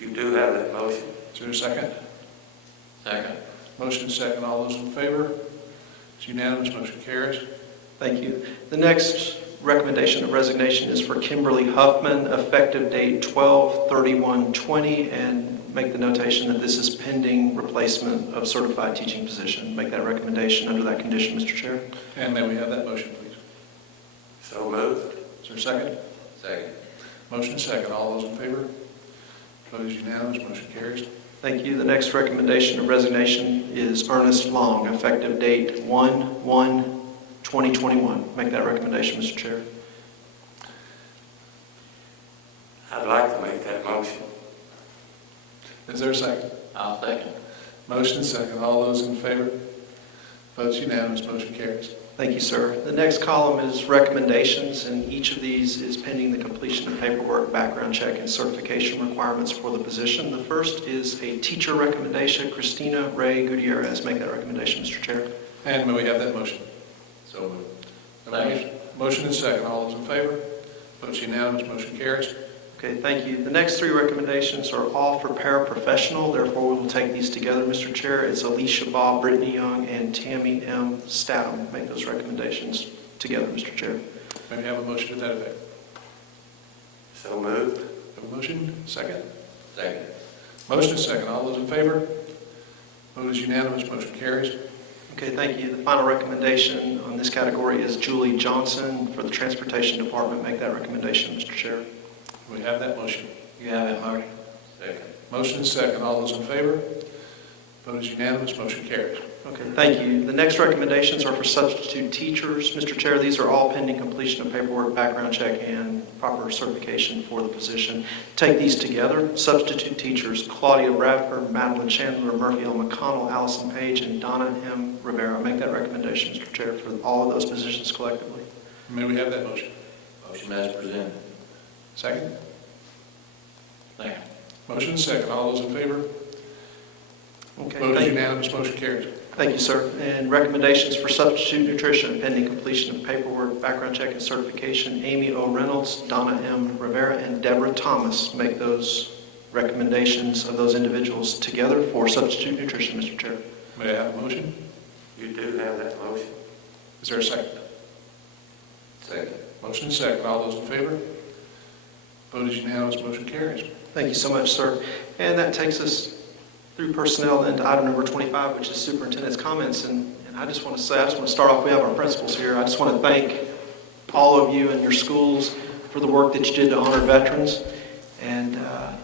You do have that motion. Is there a second? Second. Motion is second. All those in favor? It's unanimous. Motion carries. Thank you. The next recommendation of resignation is for Kimberly Huffman, effective date 12/31/20, and make the notation that this is pending replacement of certified teaching position. Make that recommendation under that condition, Mr. Chair. And may we have that motion, please? So moved. Is there a second? Second. Motion is second. All those in favor? Vote is unanimous. Motion carries. Thank you. The next recommendation of resignation is Ernest Long, effective date 1/1/2021. Make that recommendation, Mr. Chair. I'd like to make that motion. Is there a second? I'll second. Motion is second. All those in favor? Votes unanimous. Motion carries. Thank you, sir. The next column is recommendations, and each of these is pending the completion of paperwork, background check, and certification requirements for the position. The first is a teacher recommendation, Christina Ray Gutierrez. Make that recommendation, Mr. Chair. And may we have that motion? So moved. Second. Motion is second. All those in favor? Votes unanimous. Motion carries. Okay, thank you. The next three recommendations are all for paraprofessional. Therefore, we will take these together, Mr. Chair. It's Alicia Baugh, Brittany Young, and Tammy M. Statham. Make those recommendations together, Mr. Chair. May we have a motion to that effect? So moved. Have a motion? Second. Second. Motion is second. All those in favor? Vote is unanimous. Motion carries. Okay, thank you. The final recommendation on this category is Julie Johnson for the Transportation Department. Make that recommendation, Mr. Chair. We have that motion. You have that motion. Second. Motion is second. All those in favor? Vote is unanimous. Motion carries. Okay, thank you. The next recommendations are for substitute teachers. Mr. Chair, these are all pending completion of paperwork, background check, and proper certification for the position. Take these together. Substitute teachers, Claudia Bradford, Madeline Chandler, Murphy L. McConnell, Allison Page, and Donna M. Rivera. Make that recommendation, Mr. Chair, for all of those positions collectively. May we have that motion? Motion as presented. Second. Second. Motion is second. All those in favor? Okay, Vote is thank you. unanimous. Motion carries. Thank you, sir. And recommendations for substitute nutrition pending completion of paperwork, background check, and certification. Amy O. Reynolds, Donna M. Rivera, and Deborah Thomas. Make those recommendations of those individuals together for substitute nutrition, Mr. Chair. May I have a motion? You do have that motion. Is there a second? Second. Motion is second. All those in favor? Vote is unanimous. Motion carries. Thank you so much, sir. And that takes us through personnel into item number 25, which is superintendent's comments. And I just want to start off, we have our principals here. I just want to thank all of you and your schools for the work that you did to honor veterans. And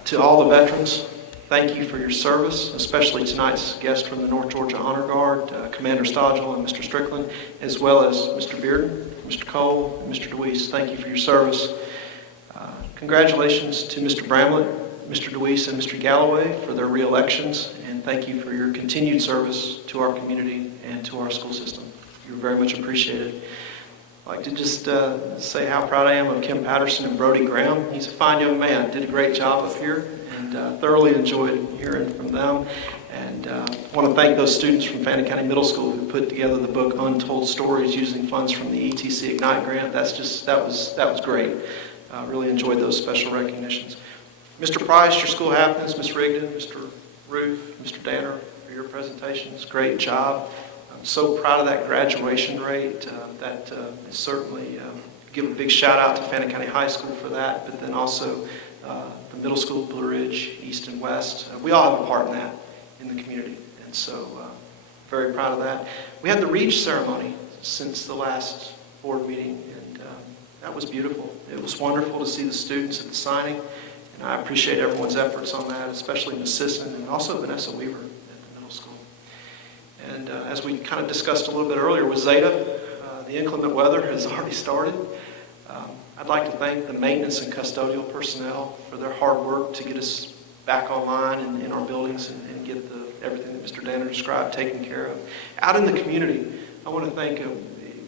to all the veterans, thank you for your service, especially tonight's guest from the North Georgia Honor Guard, Commander Stodgel and Mr. Strickland, as well as Mr. Bearden, Mr. Cole, and Mr. DeWeese. Thank you for your service. Congratulations to Mr. Bramlett Mr. DeWeese and Mr. Galloway for their re-elections, and thank you for your continued service to our community and to our school system. You're very much appreciated. I'd like to just say how proud I am of Kim Patterson and Brody Graham. He's a fine young man, did a great job up here, and thoroughly enjoyed hearing from them. And I want to thank those students from Fannin County Middle School who put together the book Untold Stories using funds from the ETC Ignite grant. That was great. Really enjoyed those special recognitions. Mr. Price, your school happiness, Ms. Rigdon, Mr. Ruth, Mr. Danner, for your presentations. Great job. I'm so proud of that graduation rate. That is certainly, give a big shout out to Fannin County High School for that, but then also the middle school, Blue Ridge, East and West. We all have a part in that in the community, and so very proud of that. We had the Reach ceremony since the last board meeting, and that was beautiful. It was wonderful to see the students at the signing, and I appreciate everyone's efforts on that, especially Ms. Sisson and also Vanessa Weaver at the middle school. And as we kind of discussed a little bit earlier with Zeta, the inclement weather has already started. I'd like to thank the maintenance and custodial personnel for their hard work to get us back online in our buildings and get everything that Mr. Danner described taken care of. Out in the community, I want to thank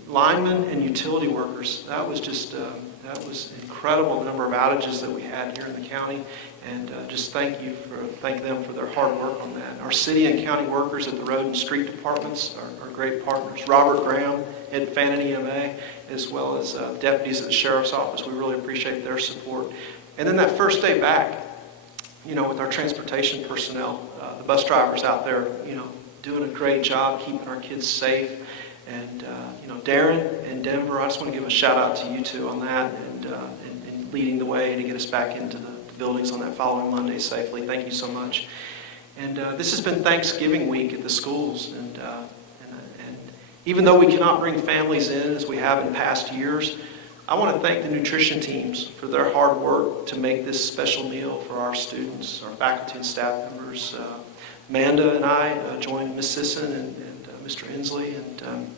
linemen and utility workers. That was just that was incredible, the number of outages that we had here in the county, and just thank them for their hard work on that. Our city and county workers at the road and street departments are great partners. Robert Graham at Fannin EMA, as well as deputies at the sheriff's office. We really appreciate their support. And then that first day back, with our transportation personnel, the bus drivers out there, doing a great job keeping our kids safe. And, Darren and Denver, I just want to give a shout out to you two on that and leading the way to get us back into the buildings on that following Monday safely. Thank you so much. And this has been Thanksgiving week at the schools. And even though we cannot bring families in as we have in past years, I want to thank the nutrition teams for their hard work to make this special meal for our students, our faculty and staff members. Amanda and I joined Ms. Sisson and Mr. Inslee and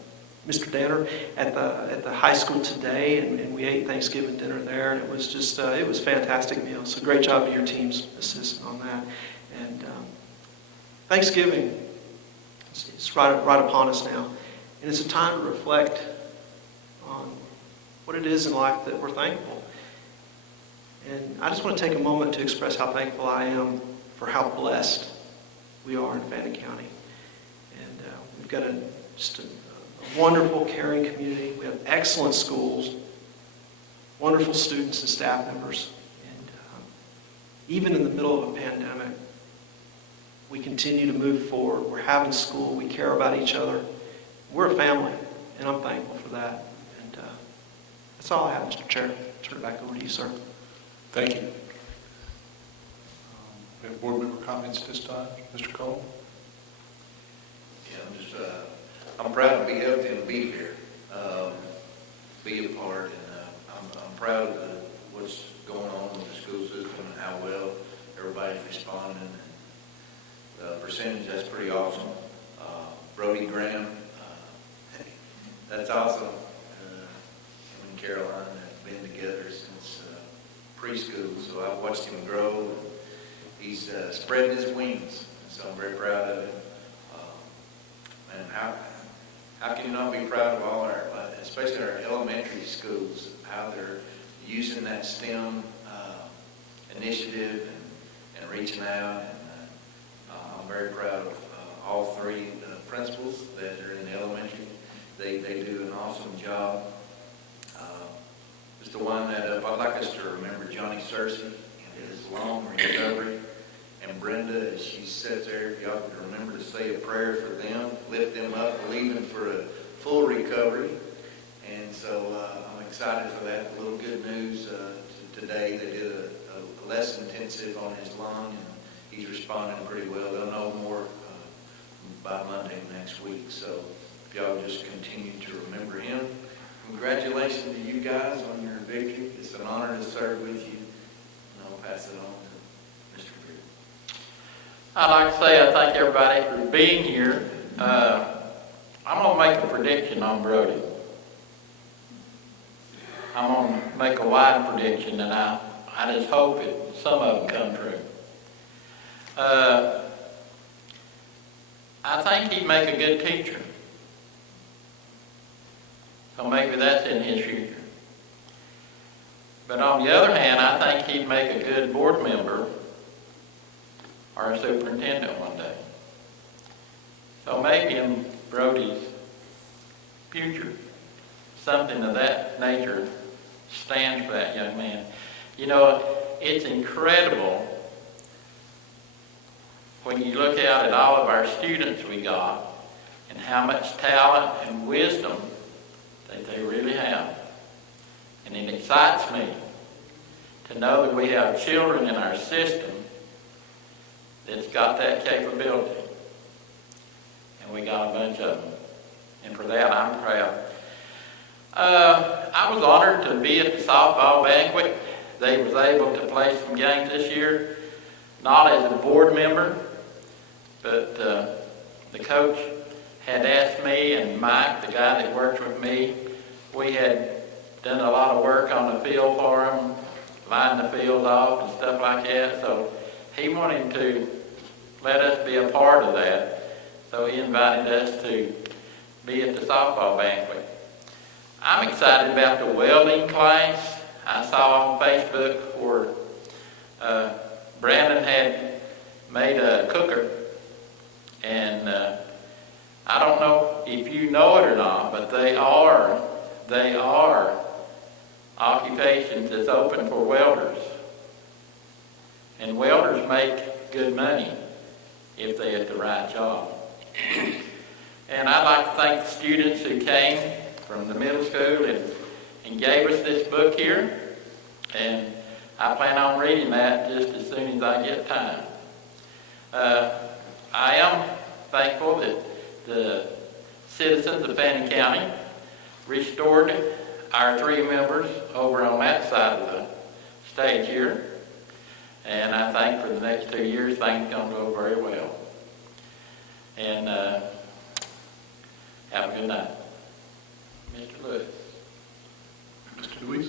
Mr. Danner at the high school today, and we ate Thanksgiving dinner there, and it was just it was a fantastic meal. So great job to your teams, Ms. Sisson, on that. And Thanksgiving, it's right upon us now, and it's a time to reflect on what it is in life that we're thankful. And I just want to take a moment to express how thankful I am for how blessed we are in Fannin County. And we've got just a wonderful, caring community. We have excellent schools, wonderful students and staff members. And even in the middle of a pandemic, we continue to move forward. We're having school. We care about each other. We're a family, and I'm thankful for that. And that's all I have, Mr. Chair. I'll turn it back over to you, sir. Thank you. We have board member comments this time. Mr. Cole? Yeah, I'm proud to be healthy and be here, be a part, and I'm proud of what's going on with the school system and how well everybody's responding. The percentage, that's pretty awesome. Brody Graham, that's awesome. Him and Caroline have been together since preschool, so I've watched him grow. And he's spreading his wings, so I'm very proud of him. And how can you not be proud of all our, especially our elementary schools, how they're using that STEM initiative and reaching out. And I'm very proud of all three principals that are in the elementary. They do an awesome job. Just to wind that up, I'd like us to remember Johnny Searcy and his long recovery. And Brenda, as she sits there, if y'all could remember to say a prayer for them, lift them up, believing for a full recovery. And so I'm excited for that. A little good news today. They did a less intensive on his lung, and he's responding pretty well. They'll know more by Monday next week. So if y'all just continue to remember him. Congratulations to you guys on your victory. It's an honor to serve with you. And I'll pass it on to Mr. Green. I'd like to say I thank everybody for being here. I'm going to make a prediction on Brody. I'm going to make a wide prediction, and I just hope some of them come true. I think he'd make a good teacher. So maybe that's in his future. But on the other hand, I think he'd make a good board member or a superintendent one day. So maybe in Brody's future, something of that nature stands for that young man. You know, it's incredible when you look out at all of our students we got and how much talent and wisdom that they really have. And it excites me to know that we have children in our system that's got that capability. And we got a bunch of them. And for that, I'm proud. I was honored to be at the softball banquet. They was able to play some games this year, not as a board member, but the coach had asked me and Mike, the guy that works with me, we had done a lot of work on the field for him, line the field off and stuff like that. So he wanted to let us be a part of that. So he invited us to be at the softball banquet. I'm excited about the welding class. I saw on Facebook where Brandon had made a cooker. And I don't know if you know it or not, but they are occupations that's open for welders. And welders make good money if they have the right job. And I'd like to thank the students who came from the middle school and gave us this book here. And I plan on reading that just as soon as I get time. I am thankful that the citizens of Fannin County restored our 3 members over on that side of the stage here. And I think for the next 2 years, things are going to go very well. And have a good night. Mr. Lewis. Mr. Lewis?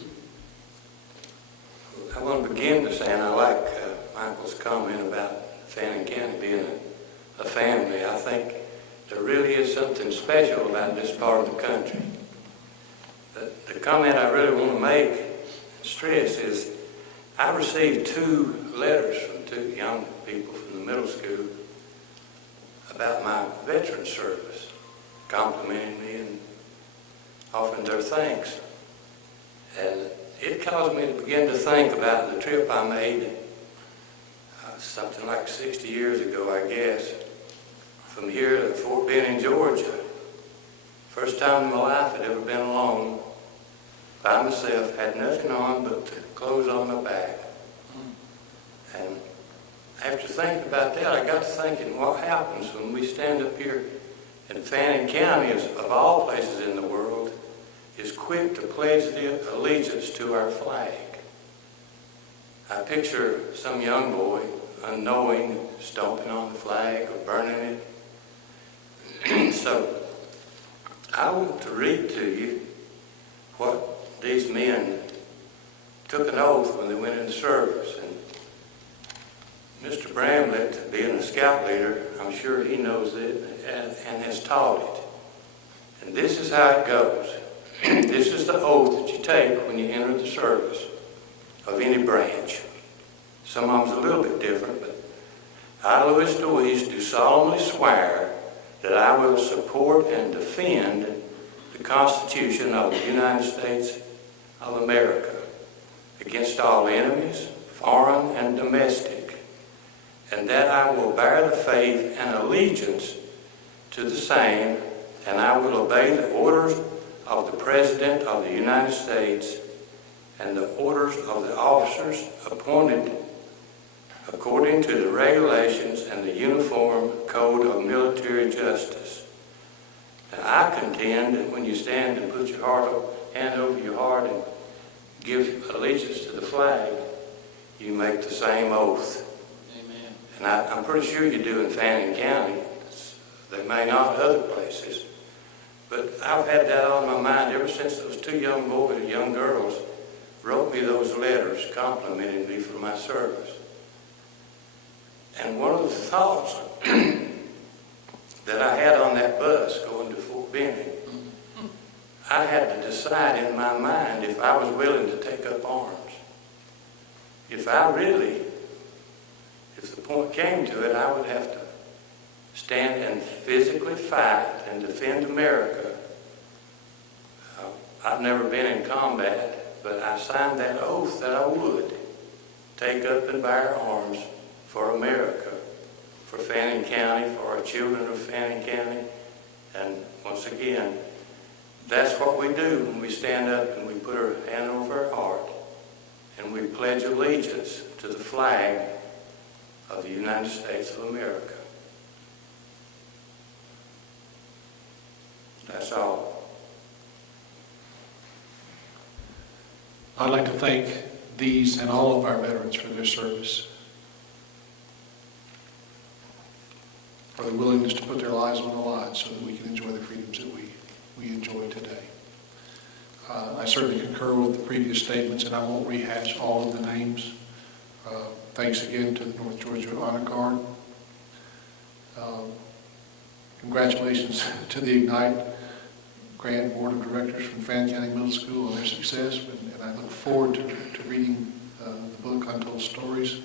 I want to begin by saying I like Michael's comment about Fannin County being a family. I think there really is something special about this part of the country. The comment I really want to make and stress is I received 2 letters from 2 young people from the middle school about my veteran service, complimenting me and offering their thanks. And it caused me to begin to think about the trip I made something like 60 years ago, I guess, from here to Fort Benning, Georgia. First time in my life I'd ever been alone, by myself, had nothing on but the clothes on my back. And after thinking about that, I got to thinking, what happens when we stand up here in Fannin County, of all places in the world, is quick to pledge allegiance to our flag. I picture some young boy, unknowing, stomping on the flag or burning it. So I want to read to you what these men took an oath when they went into service. And Mr. Bramlett, being a scout leader, I'm sure he knows it and has taught it. And this is how it goes. This is the oath that you take when you enter the service of any branch. Some of them's a little bit different, but I, Louis DeWeese, do solemnly swear that I will support and defend the Constitution of the United States of America against all enemies, foreign and domestic, and that I will bear the faith and allegiance to the same, and I will obey the orders of the President of the United States and the orders of the officers appointed according to the regulations and the Uniform Code of Military Justice. And I contend that when you stand and put your hand over your heart and give allegiance to the flag, you make the same oath. Amen. And I'm pretty sure you do in Fannin County. They may not other places. But I've had that on my mind ever since those 2 young boys and young girls wrote me those letters complimenting me for my service. And one of the thoughts that I had on that bus going to Fort Benning, I had to decide in my mind if I was willing to take up arms. If the point came to it, I would have to stand and physically fight and defend America. I've never been in combat, but I signed that oath that I would take up and bear arms for America, for Fannin County, for our children of Fannin County. And once again, that's what we do when we stand up and we put our hand over our heart and we pledge allegiance to the flag of the United States of America. That's all. I'd like to thank these and all of our veterans for their service, for the willingness to put their lives on the line so that we can enjoy the freedoms that we enjoy today. I certainly concur with the previous statements, and I won't rehash all of the names. Thanks again to the North Georgia Honor Guard. Congratulations to the Ignite Grant Board of Directors from Fannin County Middle School on their success, and I look forward to reading the book Untold Stories.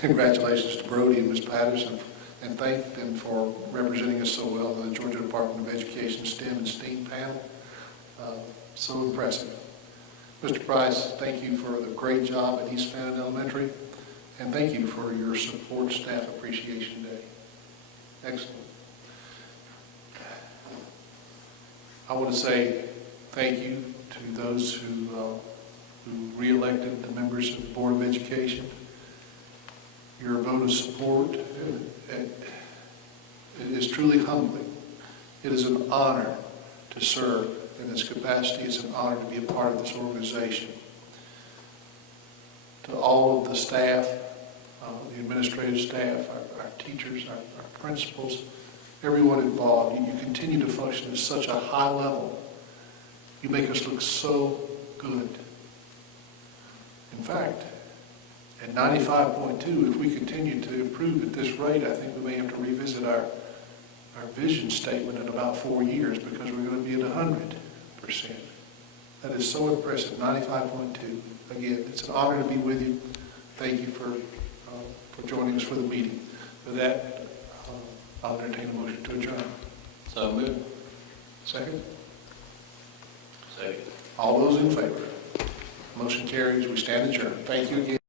Congratulations to Brody and Ms. Patterson, and thank them for representing us so well in the Georgia Department of Education STEM and STEAM panel. So impressive. Mr. Price, thank you for the great job at East Fannin Elementary, and thank you for your support Staff Appreciation Day. Excellent. I want to say thank you to those who re-elected the members of the Board of Education. Your vote of support, it is truly humbling. It is an honor to serve in this capacity. It's an honor to be a part of this organization. To all of the staff, the administrative staff, our teachers, our principals, everyone involved, you continue to function at such a high level. You make us look so good. In fact, at 95.2, if we continue to improve at this rate, I think we may have to revisit our vision statement in about 4 years, because we're going to be at 100%. That is so impressive, 95.2. Again, it's an honor to be with you. Thank you for joining us for the meeting. With that, I'll entertain a motion to adjourn. So moved. Second? Second. All those in favor? Motion carries. We stand adjourned. Thank you again.